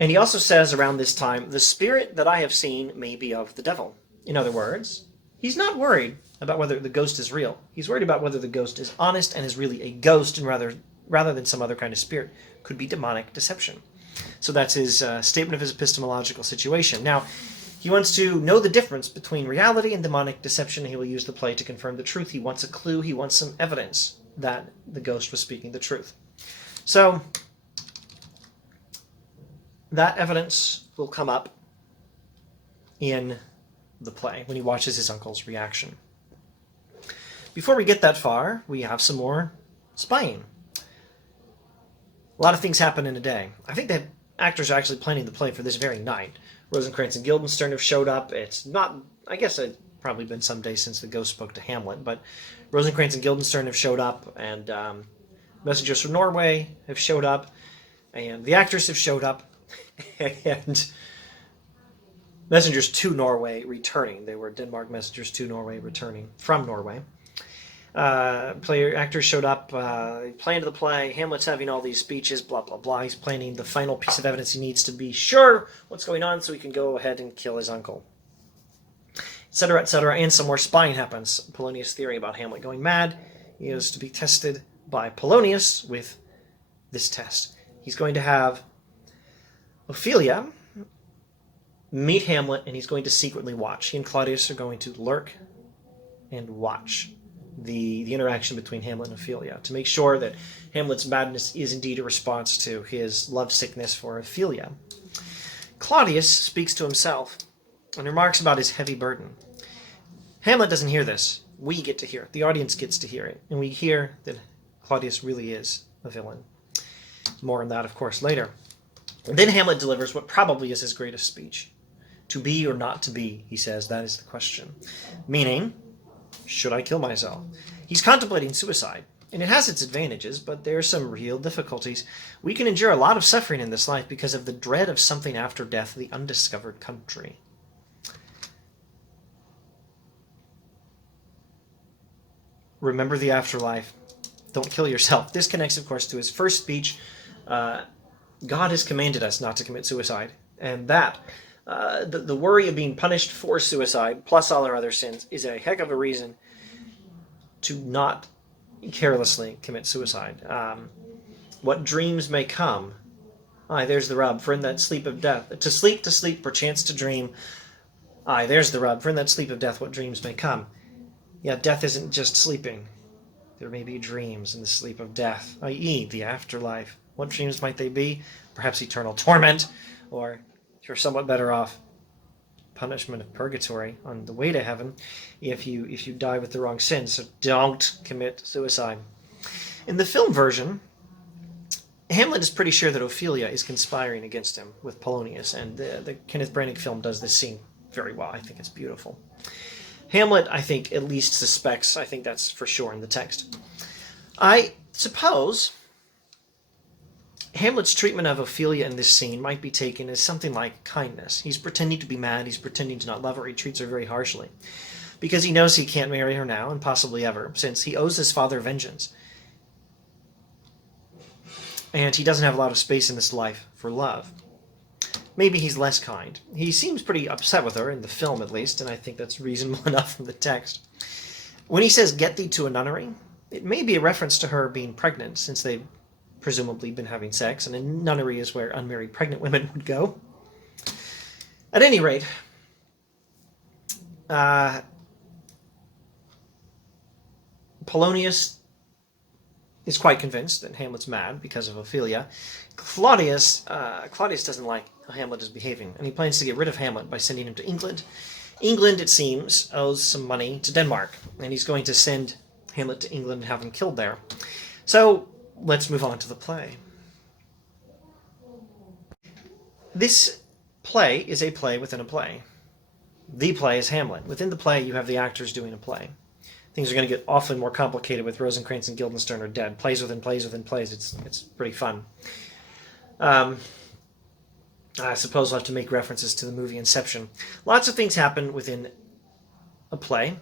And he also says around this time, the spirit that I have seen may be of the devil. In other words, he's not worried about whether the ghost is real. He's worried about whether the ghost is honest and is really a ghost, and rather than some other kind of spirit, could be demonic deception. So that's his statement of his epistemological situation. Now, he wants to know the difference between reality and demonic deception. He will use the play to confirm the truth. He wants a clue. He wants some evidence that the ghost was speaking the truth. So that evidence will come up in the play when he watches his uncle's reaction. Before we get that far, we have some more spying. A lot of things happen in a day. I think that actors are actually planning the play for this very night. Rosencrantz and Guildenstern have showed up. It's not, I guess it's probably been some days since the ghost spoke to Hamlet, but Rosencrantz and Guildenstern have showed up, and messengers from Norway have showed up, and the actors have showed up, and messengers to Norway returning. They were Denmark messengers to Norway returning from Norway. Actors showed up, planned the play. Hamlet's having all these speeches, blah, blah, blah. He's planning the final piece of evidence he needs to be sure what's going on so he can go ahead and kill his uncle, etc., etc. And some more spying happens. Polonius' theory about Hamlet going mad is to be tested by Polonius with this test. He's going to have Ophelia meet Hamlet, and he's going to secretly watch. He and Claudius are going to lurk and watch the interaction between Hamlet and Ophelia to make sure that Hamlet's madness is indeed a response to his lovesickness for Ophelia. Claudius speaks to himself and remarks about his heavy burden. Hamlet doesn't hear this. We get to hear it. The audience gets to hear it. And we hear that Claudius really is a villain. More on that, of course, later. And then Hamlet delivers what probably is his greatest speech. To be or not to be, he says, that is the question. Meaning, should I kill myself? He's contemplating suicide, and it has its advantages, but there are some real difficulties. We can endure a lot of suffering in this life because of the dread of something after death, the undiscovered country. remember the afterlife. Don't kill yourself. This connects, of course, to his first speech. God has commanded us not to commit suicide. And that, the worry of being punished for suicide, plus all our other sins, is a heck of a reason to not carelessly commit suicide. What dreams may come. Aye, there's the rub. For in that sleep of death, to sleep, perchance to dream. Aye, there's the rub. For in that sleep of death, what dreams may come. Yeah, death isn't just sleeping. There may be dreams in the sleep of death, i.e., the afterlife. What dreams might they be? Perhaps eternal torment, or you're somewhat better off, punishment of purgatory on the way to heaven if you die with the wrong sin. So don't commit suicide. In the film version, Hamlet is pretty sure that Ophelia is conspiring against him with Polonius, and the Kenneth Branagh film does this scene very well. I think it's beautiful. Hamlet, I think, at least suspects. I think that's for sure in the text. I suppose Hamlet's treatment of Ophelia in this scene might be taken as something like kindness. He's pretending to be mad. He's pretending to not love her. He treats her very harshly because he knows he can't marry her now and possibly ever, since he owes his father vengeance. And he doesn't have a lot of space in this life for love. Maybe he's less kind. He seems pretty upset with her, in the film at least, and I think that's reasonable enough from the text. When he says, "Get thee to a nunnery," it may be a reference to her being pregnant, since they've presumably been having sex, and a nunnery is where unmarried pregnant women would go. At any rate, Polonius is quite convinced that Hamlet's mad because of Ophelia. Claudius doesn't like how Hamlet is behaving, and he plans to get rid of Hamlet by sending him to England. England, it seems, owes some money to Denmark, and he's going to send Hamlet to England and have him killed there. So let's move on to the play. This play is a play within a play. The play is Hamlet. Within the play, you have the actors doing a play. Things are going to get awfully more complicated with Rosencrantz and Guildenstern are dead. Plays within plays within plays. It's pretty fun. I suppose I'll have to make references to the movie Inception. Lots of things happen within a play.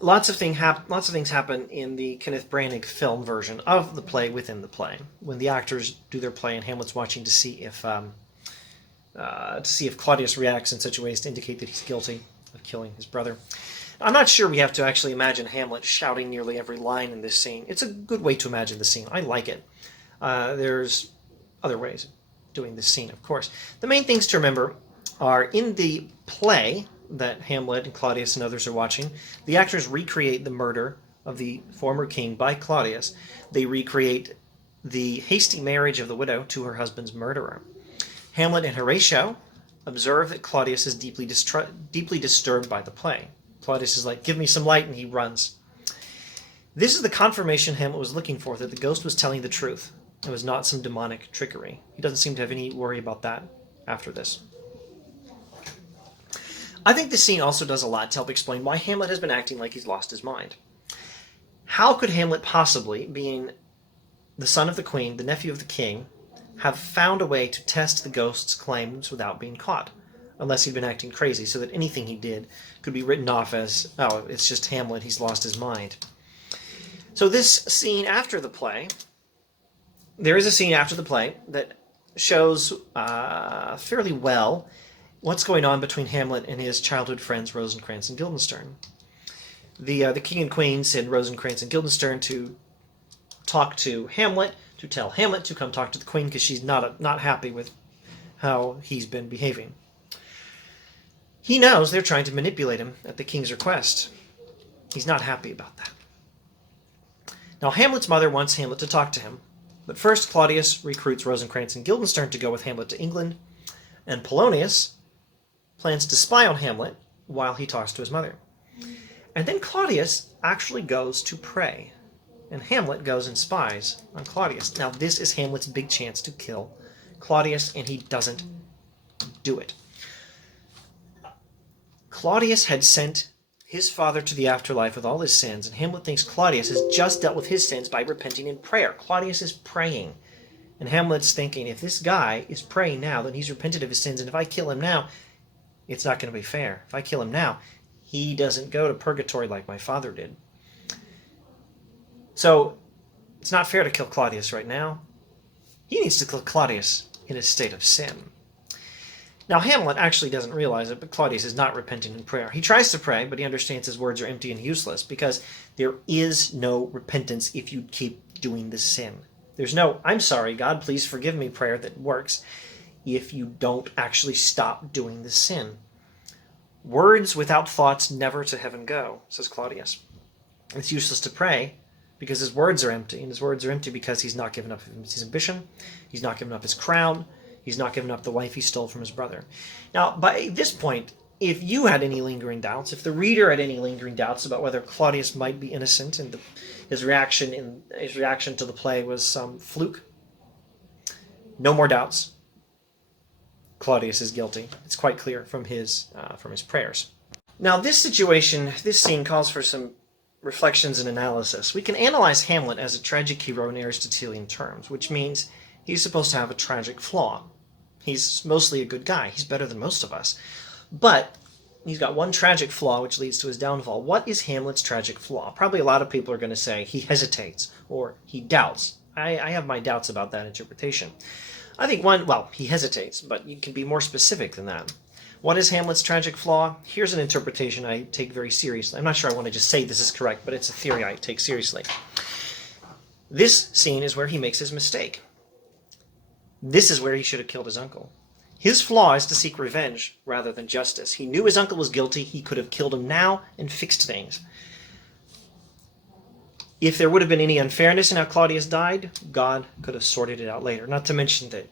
Lots of things happen in the Kenneth Branagh film version of the play within the play, when the actors do their play and Hamlet's watching to see if Claudius reacts in such a way as to indicate that he's guilty of killing his brother. I'm not sure we have to actually imagine Hamlet shouting nearly every line in this scene. It's a good way to imagine the scene. I like it. There's other ways of doing this scene, of course. The main things to remember are, in the play that Hamlet and Claudius and others are watching, the actors recreate the murder of the former king by Claudius. They recreate the hasty marriage of the widow to her husband's murderer. Hamlet and Horatio observe that Claudius is deeply disturbed by the play. Claudius is like, "Give me some light," and he runs. This is the confirmation Hamlet was looking for, that the ghost was telling the truth. It was not some demonic trickery. He doesn't seem to have any worry about that after this. I think this scene also does a lot to help explain why Hamlet has been acting like he's lost his mind. How could Hamlet possibly, being the son of the queen, the nephew of the king, have found a way to test the ghost's claims without being caught, unless he'd been acting crazy, so that anything he did could be written off as, oh, it's just Hamlet, he's lost his mind. So this scene after the play, there is a scene after the play that shows fairly well what's going on between Hamlet and his childhood friends Rosencrantz and Guildenstern. The king and queen send Rosencrantz and Guildenstern to talk to Hamlet, to tell Hamlet to come talk to the queen because she's not happy with how he's been behaving. He knows they're trying to manipulate him at the king's request. He's not happy about that. Now, Hamlet's mother wants Hamlet to talk to him, but first Claudius recruits Rosencrantz and Guildenstern to go with Hamlet to England, and Polonius plans to spy on Hamlet while he talks to his mother. And then Claudius actually goes to pray, and Hamlet goes and spies on Claudius. Now, this is Hamlet's big chance to kill Claudius, and he doesn't do it. Claudius had sent his father to the afterlife with all his sins, and Hamlet thinks Claudius has just dealt with his sins by repenting in prayer. Claudius is praying. And Hamlet's thinking, if this guy is praying now, then he's repented of his sins, and if I kill him now, it's not going to be fair. If I kill him now, he doesn't go to purgatory like my father did. So it's not fair to kill Claudius right now. He needs to kill Claudius in a state of sin. Now, Hamlet actually doesn't realize it, but Claudius is not repenting in prayer. He tries to pray, but he understands his words are empty and useless, because there is no repentance if you keep doing the sin. There's no, I'm sorry, God, please forgive me prayer that works if you don't actually stop doing the sin. Words without thoughts never to heaven go, says Claudius. It's useless to pray because his words are empty, and his words are empty because he's not given up his ambition, he's not given up his crown, he's not given up the wife he stole from his brother. Now, by this point, if you had any lingering doubts, if the reader had any lingering doubts about whether Claudius might be innocent and his reaction to the play was some fluke, no more doubts. Claudius is guilty. It's quite clear from his prayers. Now, this scene calls for some reflections and analysis. We can analyze Hamlet as a tragic hero in Aristotelian terms, which means he's supposed to have a tragic flaw. He's mostly a good guy. He's better than most of us. But he's got one tragic flaw which leads to his downfall. What is Hamlet's tragic flaw? Probably a lot of people are going to say he hesitates or he doubts. I have my doubts about that interpretation. I think he hesitates, but you can be more specific than that. What is Hamlet's tragic flaw? Here's an interpretation I take very seriously. I'm not sure I want to just say this is correct, but it's a theory I take seriously. This scene is where he makes his mistake. This is where he should have killed his uncle. His flaw is to seek revenge rather than justice. He knew his uncle was guilty. He could have killed him now and fixed things. If there would have been any unfairness in how Claudius died, God could have sorted it out later. Not to mention that,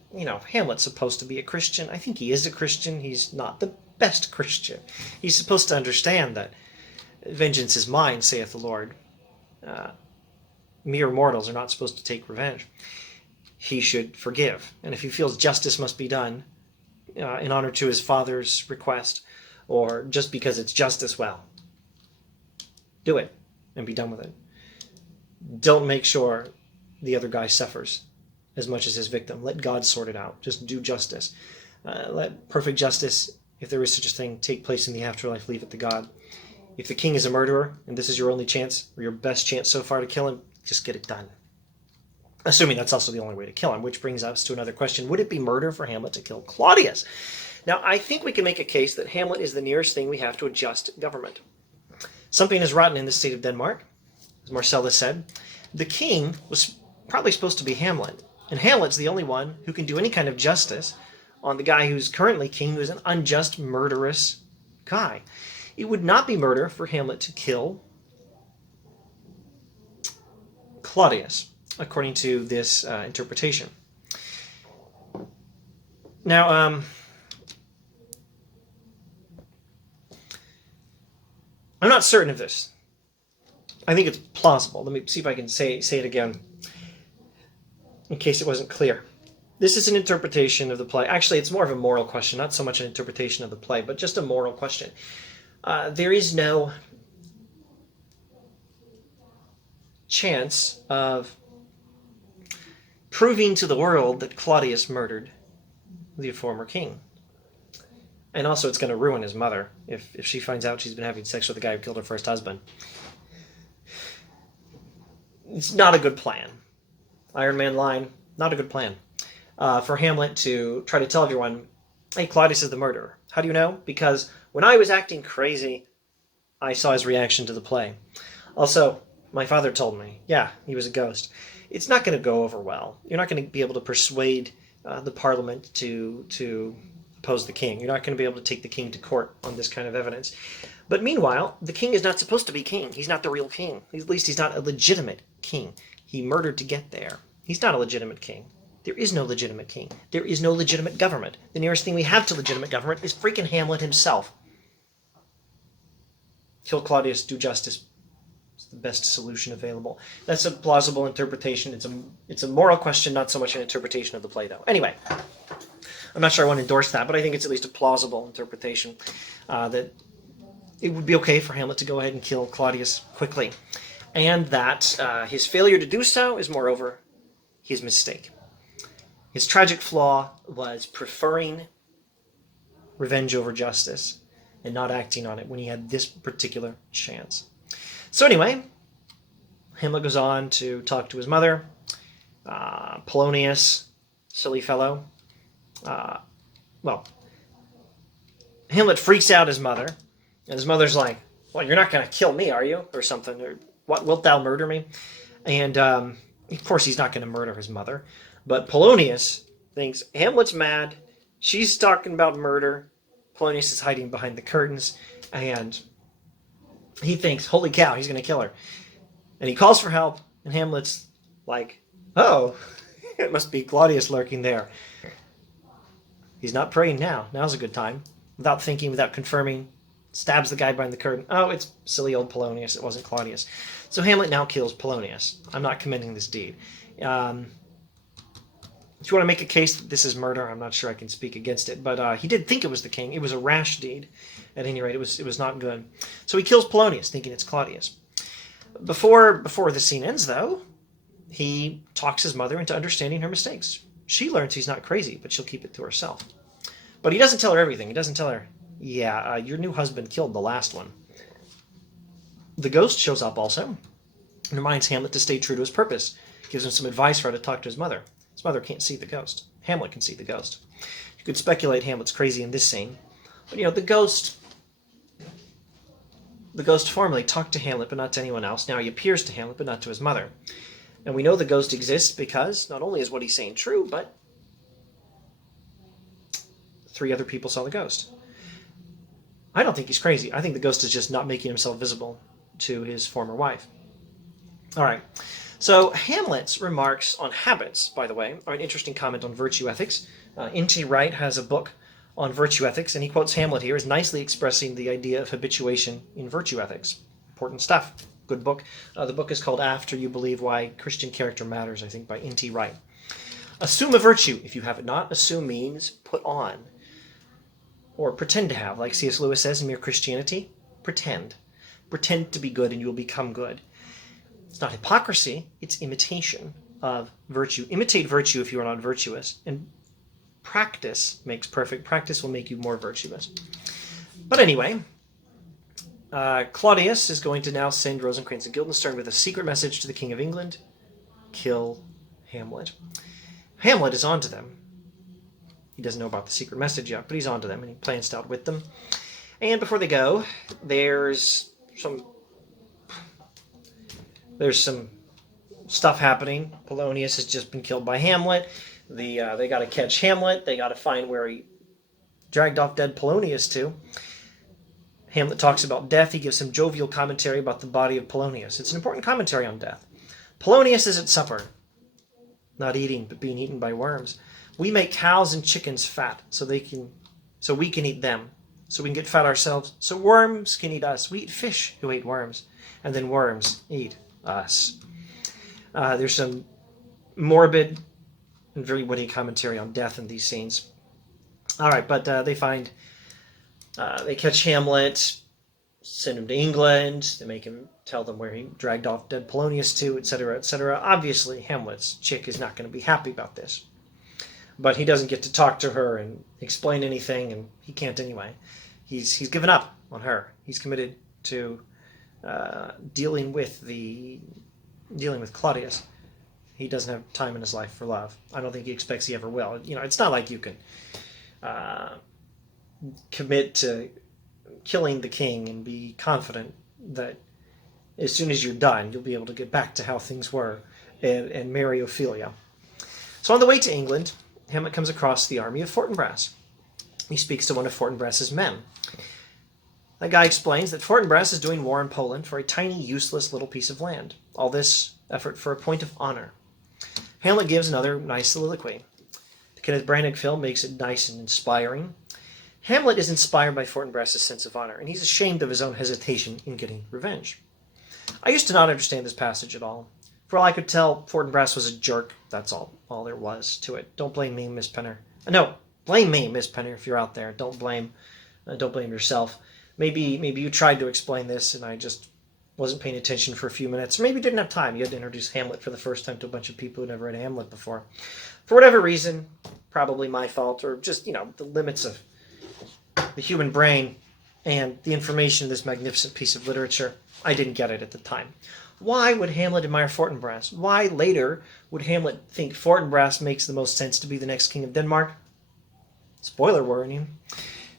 Hamlet's supposed to be a Christian. I think he is a Christian. He's not the best Christian. He's supposed to understand that vengeance is mine, saith the Lord. Mere mortals are not supposed to take revenge. He should forgive. And if he feels justice must be done in honor to his father's request, or just because it's justice, well, do it and be done with it. Don't make sure the other guy suffers as much as his victim. Let God sort it out. Just do justice. Let perfect justice, if there is such a thing, take place in the afterlife. Leave it to God. If the king is a murderer, and this is your only chance, or your best chance so far to kill him, just get it done. Assuming that's also the only way to kill him, which brings us to another question. Would it be murder for Hamlet to kill Claudius? Now, I think we can make a case that Hamlet is the nearest thing we have to a just government. Something is rotten in the state of Denmark. As Marcellus said, the king was probably supposed to be Hamlet, and Hamlet's the only one who can do any kind of justice on the guy who's currently king, who is an unjust, murderous guy. It would not be murder for Hamlet to kill Claudius, according to this interpretation. Now, I'm not certain of this. I think it's plausible. Let me see if I can say it again, in case it wasn't clear. This is an interpretation of the play. Actually, it's more of a moral question, not so much an interpretation of the play, but just a moral question. There is no chance of proving to the world that Claudius murdered the former king. And also, it's going to ruin his mother if she finds out she's been having sex with the guy who killed her first husband. It's not a good plan. Iron Man line, not a good plan. For Hamlet to try to tell everyone, hey, Claudius is the murderer. How do you know? Because when I was acting crazy, I saw his reaction to the play. Also, my father told me, yeah, he was a ghost. It's not going to go over well. You're not going to be able to persuade the parliament to oppose the king. You're not going to be able to take the king to court on this kind of evidence. But meanwhile, the king is not supposed to be king. He's not the real king. At least he's not a legitimate king. He murdered to get there. He's not a legitimate king. There is no legitimate king. There is no legitimate government. The nearest thing we have to legitimate government is freaking Hamlet himself. Kill Claudius, do justice. It's the best solution available. That's a plausible interpretation. It's a moral question, not so much an interpretation of the play, though. Anyway, I'm not sure I want to endorse that, but I think it's at least a plausible interpretation that it would be okay for Hamlet to go ahead and kill Claudius quickly, and that his failure to do so is, moreover, his mistake. His tragic flaw was preferring revenge over justice and not acting on it when he had this particular chance. So anyway, Hamlet goes on to talk to his mother. Polonius, silly fellow. Hamlet freaks out his mother, and his mother's like, well, you're not going to kill me, are you? Or something. Or, what, wilt thou murder me? And, of course, he's not going to murder his mother. But Polonius thinks, Hamlet's mad. She's talking about murder. Polonius is hiding behind the curtains, and he thinks, holy cow, he's going to kill her. And he calls for help, and Hamlet's like, oh, it must be Claudius lurking there. He's not praying now. Now's a good time. Without thinking, without confirming, stabs the guy behind the curtain. Oh, it's silly old Polonius. It wasn't Claudius. So Hamlet now kills Polonius. I'm not commending this deed. If you want to make a case that this is murder, I'm not sure I can speak against it. But he did think it was the king. It was a rash deed. At any rate, it was not good. So he kills Polonius, thinking it's Claudius. Before the scene ends, though, he talks his mother into understanding her mistakes. She learns he's not crazy, but she'll keep it to herself. But he doesn't tell her everything. He doesn't tell her, yeah, your new husband killed the last one. The ghost shows up also and reminds Hamlet to stay true to his purpose. Gives him some advice for how to talk to his mother. His mother can't see the ghost. Hamlet can see the ghost. You could speculate Hamlet's crazy in this scene. But, the ghost formerly talked to Hamlet, but not to anyone else. Now he appears to Hamlet, but not to his mother. And we know the ghost exists because not only is what he's saying true, but 3 other people saw the ghost. I don't think he's crazy. I think the ghost is just not making himself visible to his former wife. All right. So Hamlet's remarks on habits, by the way, are an interesting comment on virtue ethics. N.T. Wright has a book on virtue ethics, and he quotes Hamlet here as nicely expressing the idea of habituation in virtue ethics. Important stuff. Good book. The book is called After You Believe Why Christian Character Matters, I think, by N.T. Wright. Assume a virtue, if you have it not. Assume means put on. Or pretend to have, like C.S. Lewis says in Mere Christianity. Pretend. Pretend to be good and you will become good. It's not hypocrisy, it's imitation of virtue. Imitate virtue if you are not virtuous. And practice makes perfect. Practice will make you more virtuous. But anyway, Claudius is going to now send Rosencrantz and Guildenstern with a secret message to the King of England. Kill Hamlet. Hamlet is on to them. He doesn't know about the secret message yet, but he's on to them, and he plans to outwit them. And before they go, there's some stuff happening. Polonius has just been killed by Hamlet. They got to catch Hamlet. They got to find where he dragged off dead Polonius to. Hamlet talks about death. He gives some jovial commentary about the body of Polonius. It's an important commentary on death. Polonius is at supper, not eating, but being eaten by worms. We make cows and chickens fat so we can eat them, so we can get fat ourselves, so worms can eat us. We eat fish who ate worms, and then worms eat us. There's some morbid and very witty commentary on death in these scenes. All right, but they catch Hamlet, send him to England, they make him tell them where he dragged off dead Polonius to, etc., etc. Obviously, Hamlet's chick is not going to be happy about this. But he doesn't get to talk to her and explain anything, and he can't anyway. He's given up on her. He's committed to dealing with Claudius. He doesn't have time in his life for love. I don't think he expects he ever will. It's not like you can commit to killing the king and be confident that as soon as you're done, you'll be able to get back to how things were and marry Ophelia. So on the way to England, Hamlet comes across the army of Fortinbras. He speaks to one of Fortinbras's men. That guy explains that Fortinbras is doing war in Poland for a tiny, useless little piece of land. All this effort for a point of honor. Hamlet gives another nice soliloquy. The Kenneth Branagh film makes it nice and inspiring. Hamlet is inspired by Fortinbras's sense of honor, and he's ashamed of his own hesitation in getting revenge. I used to not understand this passage at all. For all I could tell, Fortinbras was a jerk. That's all there was to it. Don't blame me, Miss Penner. No, blame me, Miss Penner, if you're out there. Don't blame yourself. Maybe you tried to explain this, and I just wasn't paying attention for a few minutes, or maybe didn't have time. You had to introduce Hamlet for the first time to a bunch of people who never read Hamlet before. For whatever reason, probably my fault, or just, the limits of the human brain and the information in this magnificent piece of literature, I didn't get it at the time. Why would Hamlet admire Fortinbras? Why later would Hamlet think Fortinbras makes the most sense to be the next king of Denmark? Spoiler warning.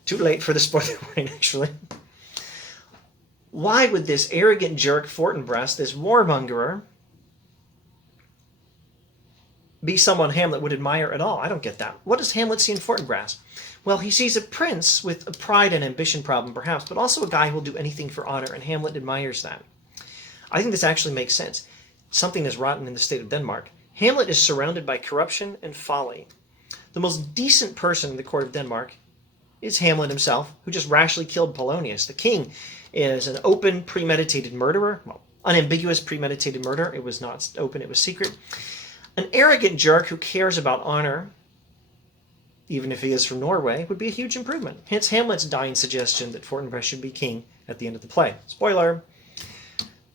Too late for the spoiler warning, actually. Why would this arrogant jerk Fortinbras, this warmongerer, be someone Hamlet would admire at all? I don't get that. What does Hamlet see in Fortinbras? Well, he sees a prince with a pride and ambition problem, perhaps, but also a guy who will do anything for honor, and Hamlet admires that. I think this actually makes sense. Something is rotten in the state of Denmark. Hamlet is surrounded by corruption and folly. The most decent person in the court of Denmark is Hamlet himself, who just rashly killed Polonius. The king is an open, premeditated murderer. Well, unambiguous premeditated murder. It was not open, it was secret. An arrogant jerk who cares about honor, even if he is from Norway, would be a huge improvement. Hence Hamlet's dying suggestion that Fortinbras should be king at the end of the play. Spoiler.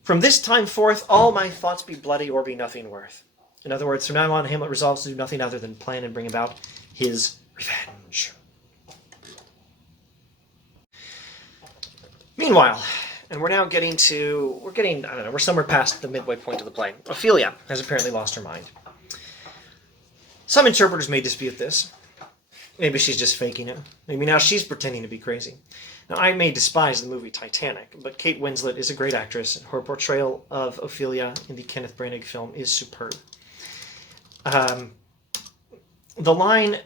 From this time forth, all my thoughts be bloody or be nothing worth. In other words, from now on, Hamlet resolves to do nothing other than plan and bring about his revenge. Meanwhile, and we're somewhere past the midway point of the play. Ophelia has apparently lost her mind. Some interpreters may dispute this. Maybe she's just faking it. Maybe now she's pretending to be crazy. Now, I may despise the movie Titanic, but Kate Winslet is a great actress, and her portrayal of Ophelia in the Kenneth Branagh film is superb. The line,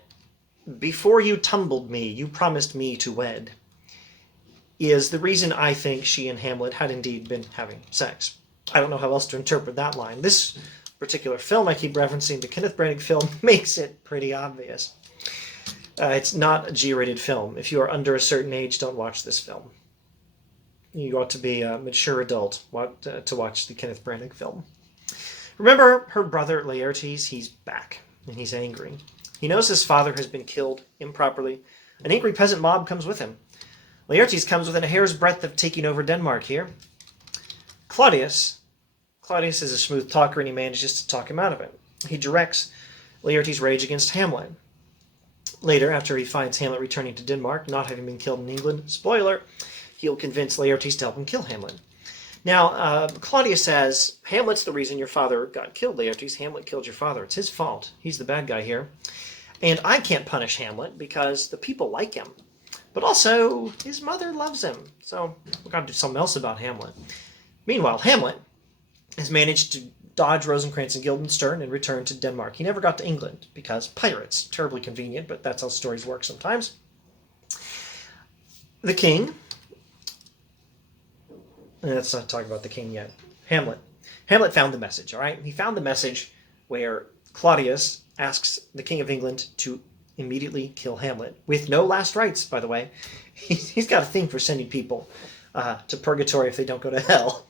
"Before you tumbled me, you promised me to wed," is the reason I think she and Hamlet had indeed been having sex. I don't know how else to interpret that line. This particular film I keep referencing, the Kenneth Branagh film, makes it pretty obvious. It's not a G-rated film. If you are under a certain age, don't watch this film. You ought to be a mature adult to watch the Kenneth Branagh film. Remember her brother Laertes? He's back, and he's angry. He knows his father has been killed improperly. An angry peasant mob comes with him. Laertes comes within a hair's breadth of taking over Denmark here. Claudius is a smooth talker, and he manages to talk him out of it. He directs Laertes' rage against Hamlet. Later, after he finds Hamlet returning to Denmark, not having been killed in England, spoiler, he'll convince Laertes to help him kill Hamlet. Now, Claudius says, Hamlet's the reason your father got killed, Laertes. Hamlet killed your father. It's his fault. He's the bad guy here. And I can't punish Hamlet because the people like him. But also, his mother loves him. So we've got to do something else about Hamlet. Meanwhile, Hamlet has managed to dodge Rosencrantz and Guildenstern and return to Denmark. He never got to England because pirates. Terribly convenient, but that's how stories work sometimes. The king, let's not talk about the king yet. Hamlet found the message, all right? He found the message where Claudius asks the king of England to immediately kill Hamlet, with no last rites, by the way. He's got a thing for sending people to purgatory if they don't go to hell.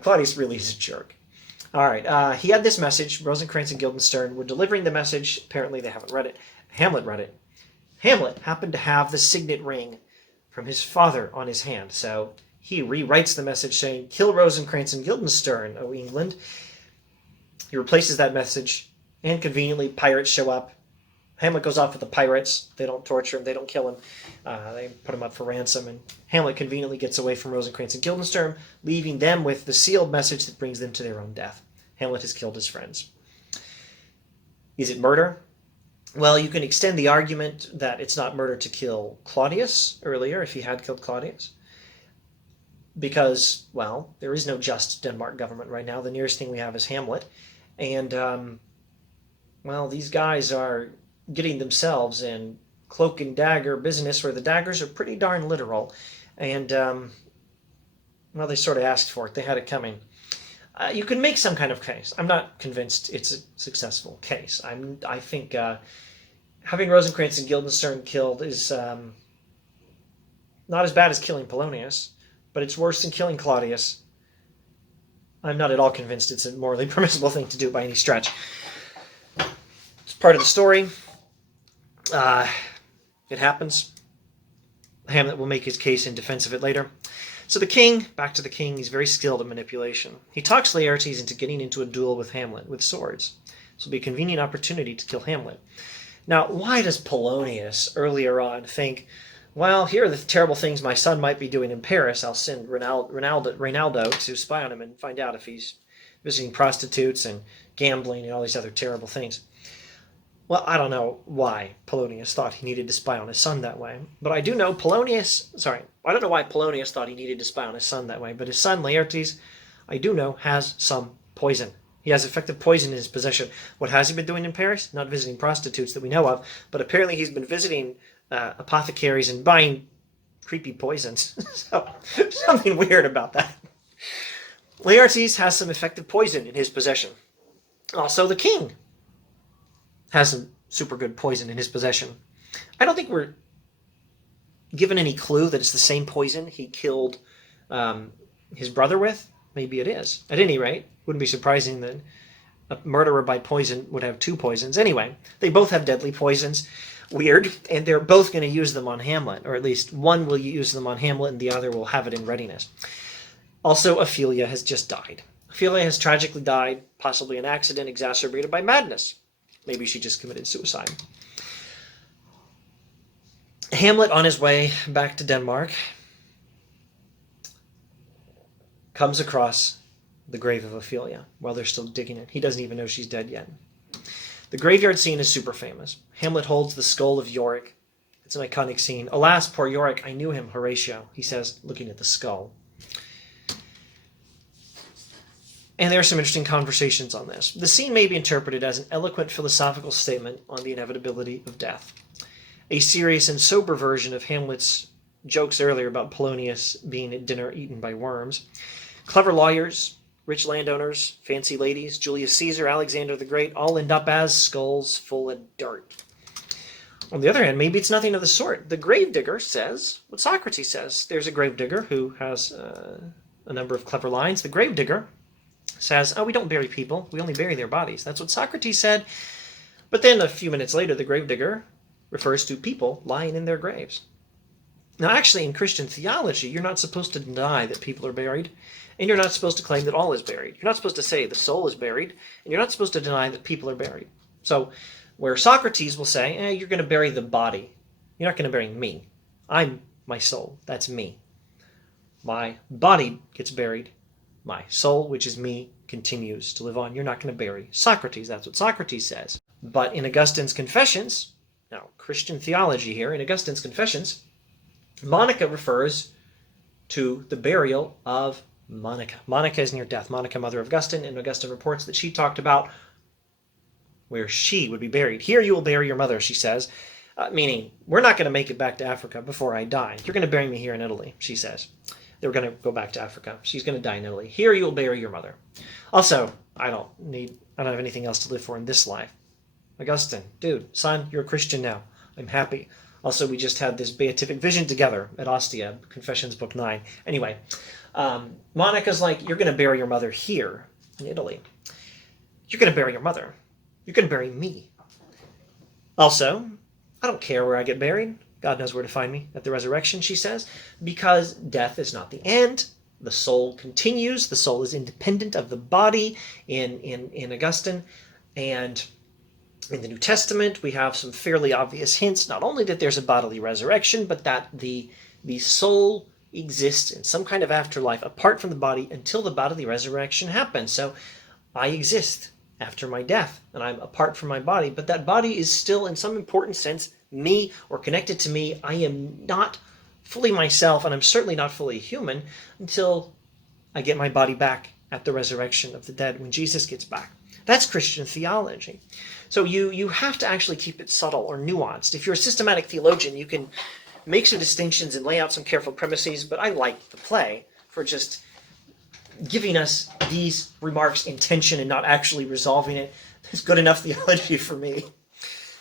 Claudius really is a jerk. All right, he had this message. Rosencrantz and Guildenstern were delivering the message. Apparently they haven't read it. Hamlet read it. Hamlet happened to have the signet ring from his father on his hand, so he rewrites the message saying, "Kill Rosencrantz and Guildenstern, O England." He replaces that message, and conveniently pirates show up. Hamlet goes off with the pirates. They don't torture him. They don't kill him. They put him up for ransom. And Hamlet conveniently gets away from Rosencrantz and Guildenstern, leaving them with the sealed message that brings them to their own death. Hamlet has killed his friends. Is it murder? Well, you can extend the argument that it's not murder to kill Claudius earlier, if he had killed Claudius. Because, well, there is no just Denmark government right now. The nearest thing we have is Hamlet. And, well, these guys are getting themselves in cloak and dagger business where the daggers are pretty darn literal. And, well, they sort of asked for it. They had it coming. You can make some kind of case. I'm not convinced it's a successful case. I think having Rosencrantz and Guildenstern killed is not as bad as killing Polonius, but it's worse than killing Claudius. I'm not at all convinced it's a morally permissible thing to do by any stretch. It's part of the story. It happens. Hamlet will make his case in defense of it later. So the king, back to the king, he's very skilled at manipulation. He talks Laertes into getting into a duel with Hamlet with swords. This will be a convenient opportunity to kill Hamlet. Now, why does Polonius earlier on think, well, here are the terrible things my son might be doing in Paris. I'll send Ronaldo to spy on him and find out if he's visiting prostitutes and gambling and all these other terrible things. Well, I don't know why Polonius thought he needed to spy on his son that way, but I do know I don't know why Polonius thought he needed to spy on his son that way, but his son, Laertes, I do know, has some poison. He has effective poison in his possession. What has he been doing in Paris? Not visiting prostitutes that we know of, but apparently he's been visiting apothecaries and buying creepy poisons. So, something weird about that. Laertes has some effective poison in his possession. Also, the king has some super good poison in his possession. I don't think we're given any clue that it's the same poison he killed his brother with. Maybe it is. At any rate, wouldn't be surprising that a murderer by poison would have two poisons. Anyway, they both have deadly poisons. Weird. And they're both going to use them on Hamlet, or at least one will use them on Hamlet and the other will have it in readiness. Also, Ophelia has just died. Ophelia has tragically died, possibly an accident exacerbated by madness. Maybe she just committed suicide. Hamlet, on his way back to Denmark, comes across the grave of Ophelia while they're still digging it. He doesn't even know she's dead yet. The graveyard scene is super famous. Hamlet holds the skull of Yorick. It's an iconic scene. Alas, poor Yorick, I knew him, Horatio, he says, looking at the skull. And there are some interesting conversations on this. The scene may be interpreted as an eloquent philosophical statement on the inevitability of death. A serious and sober version of Hamlet's jokes earlier about Polonius being at dinner eaten by worms. Clever lawyers, rich landowners, fancy ladies, Julius Caesar, Alexander the Great, all end up as skulls full of dirt. On the other hand, maybe it's nothing of the sort. The gravedigger says what Socrates says. There's a gravedigger who has a number of clever lines. The gravedigger says, we don't bury people, we only bury their bodies. That's what Socrates said. But then a few minutes later, the gravedigger refers to people lying in their graves. Now, actually, in Christian theology, you're not supposed to deny that people are buried, and you're not supposed to claim that all is buried. You're not supposed to say the soul is buried, and you're not supposed to deny that people are buried. So, where Socrates will say, you're going to bury the body, you're not going to bury me. I'm my soul. That's me. My body gets buried. My soul, which is me, continues to live on. You're not going to bury Socrates. That's what Socrates says. But in Augustine's Confessions, now Christian theology here, in Augustine's Confessions, Monica refers to the burial of Monica. Monica is near death. Monica, mother of Augustine, and Augustine reports that she talked about where she would be buried. Here you will bury your mother, she says, meaning we're not going to make it back to Africa before I die. You're going to bury me here in Italy, she says. They were going to go back to Africa. She's going to die in Italy. Here you will bury your mother. Also, I don't have anything else to live for in this life. Augustine, dude, son, you're a Christian now. I'm happy. Also, we just had this beatific vision together at Ostia, Confessions, Book 9. Anyway, Monica's like, you're going to bury your mother here in Italy. You're going to bury your mother. You're going to bury me. Also, I don't care where I get buried. God knows where to find me at the resurrection, she says, because death is not the end. The soul continues. The soul is independent of the body in Augustine. And in the New Testament, we have some fairly obvious hints, not only that there's a bodily resurrection, but that the soul exists in some kind of afterlife apart from the body until the bodily resurrection happens. So I exist after my death, and I'm apart from my body, but that body is still, in some important sense, me or connected to me. I am not fully myself, and I'm certainly not fully human until I get my body back at the resurrection of the dead when Jesus gets back. That's Christian theology. So you have to actually keep it subtle or nuanced. If you're a systematic theologian, you can make some distinctions and lay out some careful premises, but I like the play for just giving us these remarks in tension and not actually resolving it. It's good enough theology for me.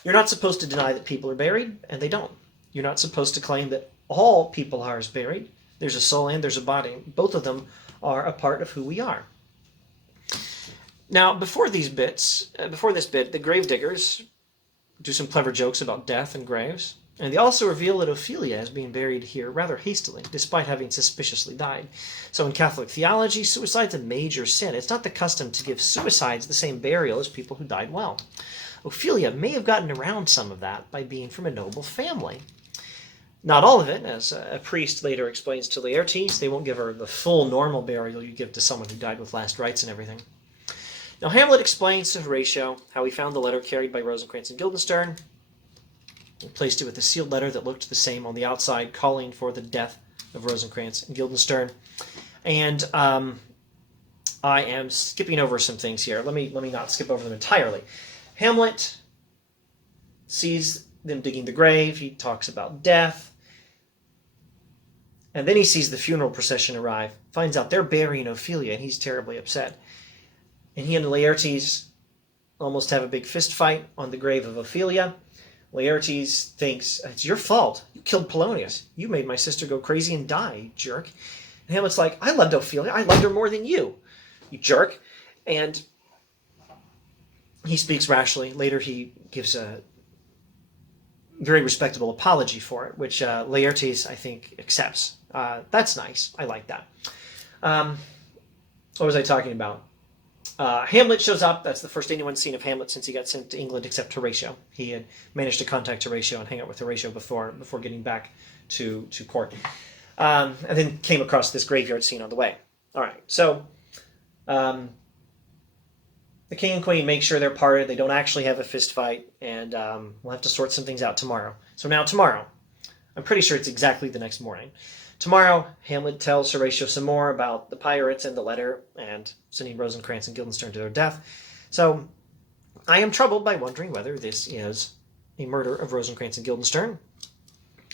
You're not supposed to deny that people are buried, and they don't. You're not supposed to claim that all people are buried. There's a soul and there's a body. Both of them are a part of who we are. Now, before this bit, the gravediggers do some clever jokes about death and graves. And they also reveal that Ophelia is being buried here rather hastily, despite having suspiciously died. So in Catholic theology, suicide's a major sin. It's not the custom to give suicides the same burial as people who died well. Ophelia may have gotten around some of that by being from a noble family. Not all of it, as a priest later explains to Laertes. They won't give her the full normal burial you give to someone who died with last rites and everything. Now Hamlet explains to Horatio how he found the letter carried by Rosencrantz and Guildenstern. He placed it with a sealed letter that looked the same on the outside, calling for the death of Rosencrantz and Guildenstern. And I am skipping over some things here. Let me not skip over them entirely. Hamlet sees them digging the grave. He talks about death. And then he sees the funeral procession arrive, finds out they're burying Ophelia, and he's terribly upset. And he and Laertes almost have a big fist fight on the grave of Ophelia. Laertes thinks, it's your fault. You killed Polonius. You made my sister go crazy and die, you jerk. And Hamlet's like, I loved Ophelia. I loved her more than you, you jerk. And he speaks rashly. Later he gives a very respectable apology for it, which Laertes, I think, accepts. That's nice. I like that. What was I talking about? Hamlet shows up. That's the first anyone's seen of Hamlet since he got sent to England, except Horatio. He had managed to contact Horatio and hang out with Horatio before getting back to court. And then came across this graveyard scene on the way. All right, so the king and queen make sure they're parted. They don't actually have a fist fight, and we'll have to sort some things out tomorrow. So now tomorrow, I'm pretty sure it's exactly the next morning. Tomorrow, Hamlet tells Horatio some more about the pirates and the letter and sending Rosencrantz and Guildenstern to their death. So I am troubled by wondering whether this is a murder of Rosencrantz and Guildenstern.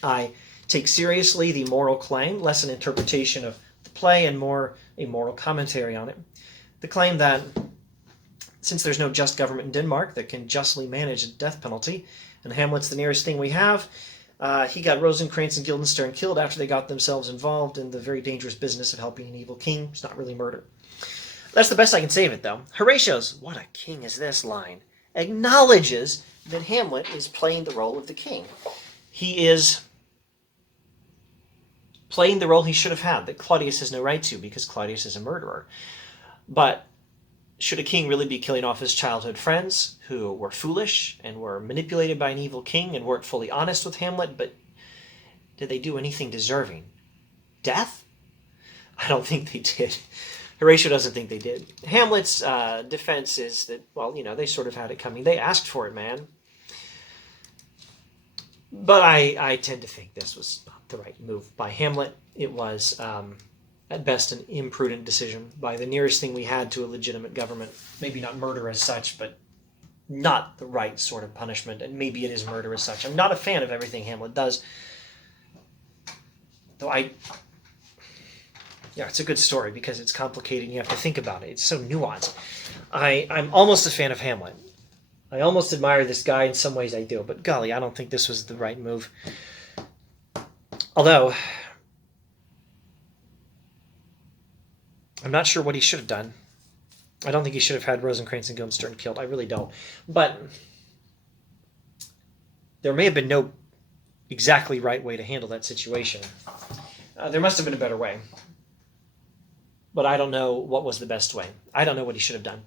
I take seriously the moral claim, less an interpretation of the play and more a moral commentary on it. The claim that since there's no just government in Denmark that can justly manage a death penalty, and Hamlet's the nearest thing we have, he got Rosencrantz and Guildenstern killed after they got themselves involved in the very dangerous business of helping an evil king. It's not really murder. That's the best I can say of it, though. Horatio's "What a king is this" line acknowledges that Hamlet is playing the role of the king. He is playing the role he should have had, that Claudius has no right to, because Claudius is a murderer. But should a king really be killing off his childhood friends who were foolish and were manipulated by an evil king and weren't fully honest with Hamlet? But did they do anything deserving? Death? I don't think they did. Horatio doesn't think they did. Hamlet's defense is that, well, they sort of had it coming. They asked for it, man. But I tend to think this was not the right move by Hamlet. It was at best an imprudent decision by the nearest thing we had to a legitimate government. Maybe not murder as such, but not the right sort of punishment, and maybe it is murder as such. I'm not a fan of everything Hamlet does, though it's a good story because it's complicated and you have to think about it. It's so nuanced. I'm almost a fan of Hamlet. I almost admire this guy. In some ways I do, but golly, I don't think this was the right move. Although I'm not sure what he should have done. I don't think he should have had Rosencrantz and Guildenstern killed. I really don't. But there may have been no exactly right way to handle that situation. There must have been a better way. But I don't know what was the best way. I don't know what he should have done.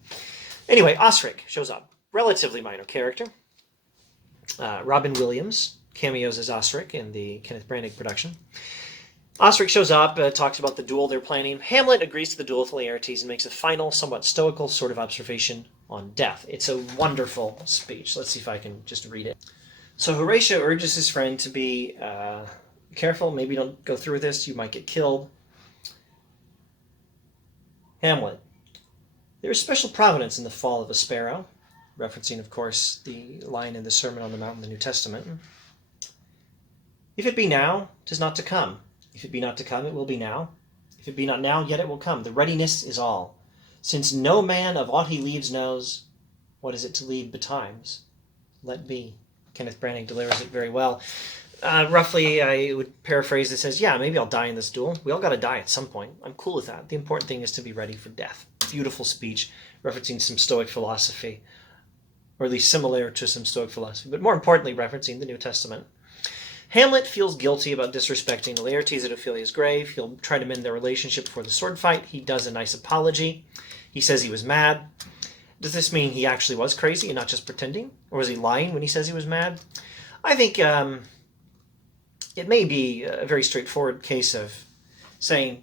Anyway, Osric shows up. Relatively minor character. Robin Williams cameos as Osric in the Kenneth Branagh production. Osric shows up, talks about the duel they're planning. Hamlet agrees to the duel with Laertes and makes a final, somewhat stoical sort of observation on death. It's a wonderful speech. Let's see if I can just read it. So Horatio urges his friend to be careful. Maybe don't go through with this. You might get killed. Hamlet. There is special providence in the fall of a sparrow, referencing, of course, the line in the Sermon on the Mount in the New Testament. If it be now, 'tis not to come. If it be not to come, it will be now. If it be not now, yet it will come. The readiness is all. Since no man of aught he leaves knows, what is it to leave betimes? Let be. Kenneth Branagh delivers it very well. Roughly, I would paraphrase this as, yeah, maybe I'll die in this duel. We all got to die at some point. I'm cool with that. The important thing is to be ready for death. Beautiful speech, referencing some Stoic philosophy, or at least similar to some Stoic philosophy, but more importantly, referencing the New Testament. Hamlet feels guilty about disrespecting Laertes at Ophelia's grave. He'll try to mend their relationship before the sword fight. He does a nice apology. He says he was mad. Does this mean he actually was crazy and not just pretending? Or was he lying when he says he was mad? I think it may be a very straightforward case of saying,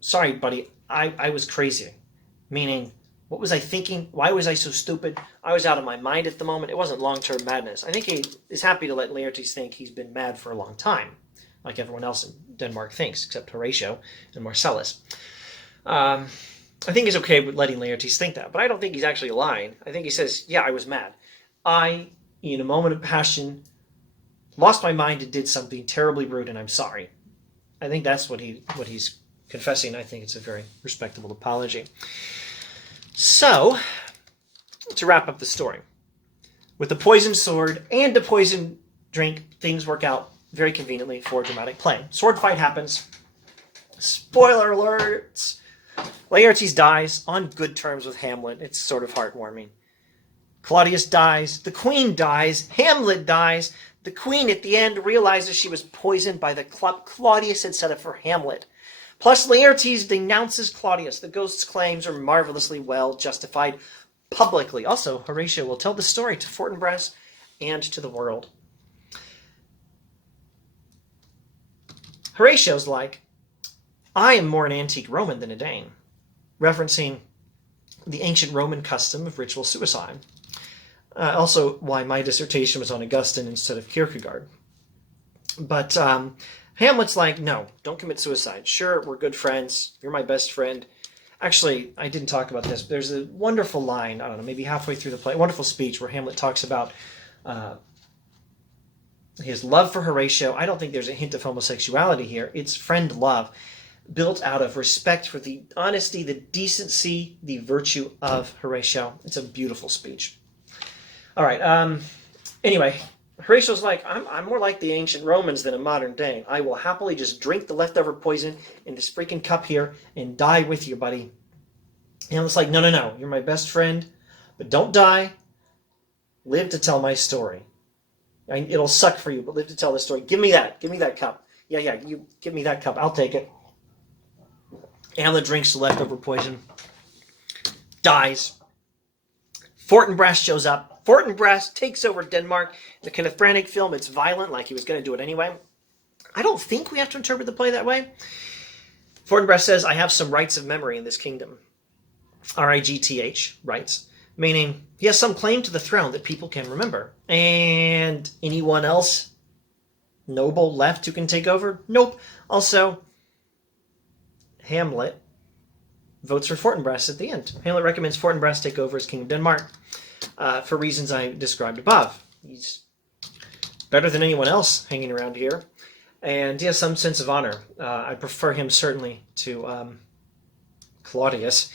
sorry, buddy, I was crazy. Meaning, what was I thinking? Why was I so stupid? I was out of my mind at the moment. It wasn't long-term madness. I think he is happy to let Laertes think he's been mad for a long time, like everyone else in Denmark thinks, except Horatio and Marcellus. I think he's okay with letting Laertes think that, but I don't think he's actually lying. I think he says, yeah, I was mad. I, in a moment of passion, lost my mind and did something terribly rude, and I'm sorry. I think that's what he's confessing. I think it's a very respectable apology. So, to wrap up the story, with the poisoned sword and the poisoned drink, things work out very conveniently for dramatic play. Sword fight happens. Spoiler alerts! Laertes dies on good terms with Hamlet. It's sort of heartwarming. Claudius dies. The queen dies. Hamlet dies. The queen at the end realizes she was poisoned by the club Claudius had set up for Hamlet. Plus, Laertes denounces Claudius. The ghost's claims are marvelously well justified publicly. Also, Horatio will tell the story to Fortinbras and to the world. Horatio's like, I am more an antique Roman than a Dane, referencing the ancient Roman custom of ritual suicide. Also, why my dissertation was on Augustine instead of Kierkegaard. But Hamlet's like, no, don't commit suicide. Sure, we're good friends. You're my best friend. Actually, I didn't talk about this, but there's a wonderful line, I don't know, maybe halfway through the play, a wonderful speech where Hamlet talks about his love for Horatio. I don't think there's a hint of homosexuality here. It's friend love, built out of respect for the honesty, the decency, the virtue of Horatio. It's a beautiful speech. All right, anyway, Horatio's like, I'm more like the ancient Romans than a modern Dane. I will happily just drink the leftover poison in this freaking cup here and die with you, buddy. Hamlet's like, no, you're my best friend, but don't die. Live to tell my story. It'll suck for you, but live to tell the story. Give me that cup. Yeah, you give me that cup. I'll take it. Hamlet drinks the leftover poison, dies. Fortinbras shows up. Fortinbras takes over Denmark. In the Kenneth Branagh film, it's violent, like he was going to do it anyway. I don't think we have to interpret the play that way. Fortinbras says, I have some rights of memory in this kingdom. R-I-G-T-H, rights. Meaning, he has some claim to the throne that people can remember. And anyone else noble left who can take over? Nope. Also, Hamlet votes for Fortinbras at the end. Hamlet recommends Fortinbras take over as King of Denmark. For reasons I described above. He's better than anyone else hanging around here, and he has some sense of honor. I prefer him certainly to Claudius.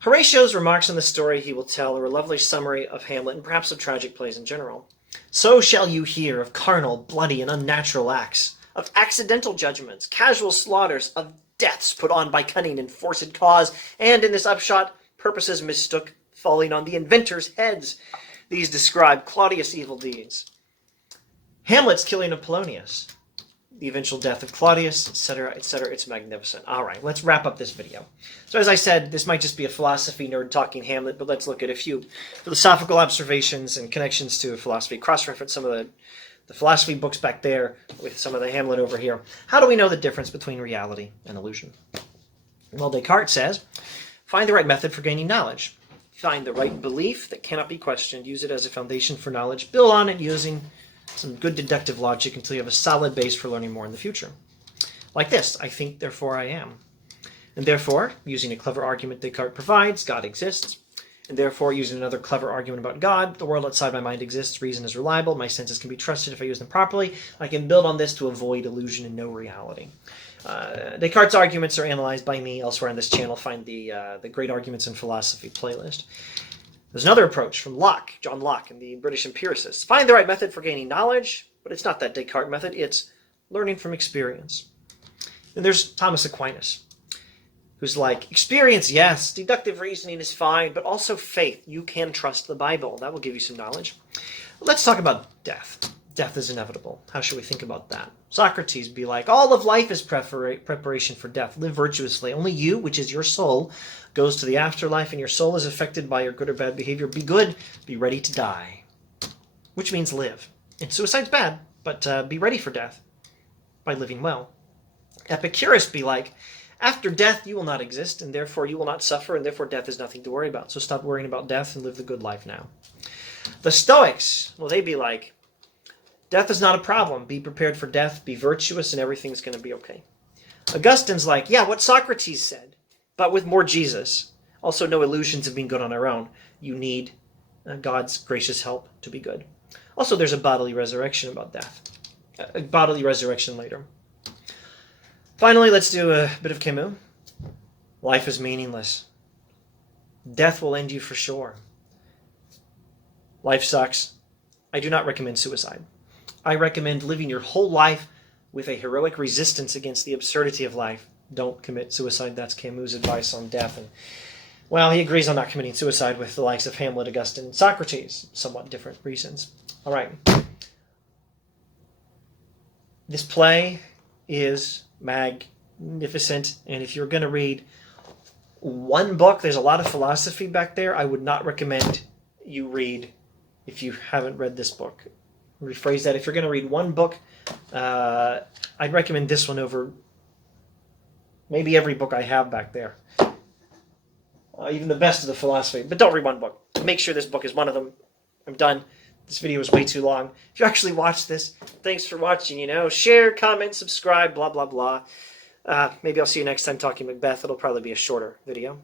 Horatio's remarks on the story he will tell are a lovely summary of Hamlet and perhaps of tragic plays in general. So shall you hear of carnal, bloody, and unnatural acts, of accidental judgments, casual slaughters, of deaths put on by cunning and forced cause, and in this upshot, purposes mistook, falling on the inventors' heads. These describe Claudius' evil deeds. Hamlet's killing of Polonius, the eventual death of Claudius, etc., etc. It's magnificent. All right, let's wrap up this video. So as I said, this might just be a philosophy nerd talking Hamlet, but let's look at a few philosophical observations and connections to philosophy. Cross-reference some of the philosophy books back there with some of the Hamlet over here. How do we know the difference between reality and illusion? Well, Descartes says, find the right method for gaining knowledge. Find the right belief that cannot be questioned. Use it as a foundation for knowledge. Build on it using some good deductive logic until you have a solid base for learning more in the future. Like this, I think, therefore I am. And therefore, using a clever argument Descartes provides, God exists. And therefore, using another clever argument about God, the world outside my mind exists, reason is reliable, my senses can be trusted if I use them properly. I can build on this to avoid illusion and know reality. Descartes' arguments are analyzed by me elsewhere on this channel. Find the Great Arguments in Philosophy playlist. There's another approach from Locke, John Locke, and the British empiricists. Find the right method for gaining knowledge, but it's not that Descartes method. It's learning from experience. And there's Thomas Aquinas, who's like, experience, yes, deductive reasoning is fine, but also faith. You can trust the Bible. That will give you some knowledge. Let's talk about death. death is inevitable. How should we think about that? Socrates be like, all of life is preparation for death. Live virtuously. Only you, which is your soul, goes to the afterlife, and your soul is affected by your good or bad behavior. Be good, be ready to die. Which means live. And suicide's bad, but be ready for death by living well. Epicurus be like, after death you will not exist, and therefore you will not suffer, and therefore death is nothing to worry about. So stop worrying about death and live the good life now. The Stoics, well, they be like, death is not a problem. Be prepared for death, be virtuous, and everything's going to be okay. Augustine's like, yeah, what Socrates said, but with more Jesus. Also, no illusions of being good on our own. You need God's gracious help to be good. Also, there's a bodily resurrection about death. A bodily resurrection later. Finally, let's do a bit of Camus. Life is meaningless. Death will end you for sure. Life sucks. I do not recommend suicide. I recommend living your whole life with a heroic resistance against the absurdity of life. Don't commit suicide. That's Camus' advice on death. And, well, he agrees on not committing suicide with the likes of Hamlet, Augustine, and Socrates. Somewhat different reasons. All right. This play is magnificent. And if you're going to read one book, there's a lot of philosophy back there. I would not recommend you read if you haven't read this book. Rephrase that. If you're going to read one book, I'd recommend this one over maybe every book I have back there. Even the best of the philosophy. But don't read one book. Make sure this book is one of them. I'm done. This video was way too long. If you actually watched this, thanks for watching. Share, comment, subscribe, blah, blah, blah. Maybe I'll see you next time talking Macbeth. It'll probably be a shorter video.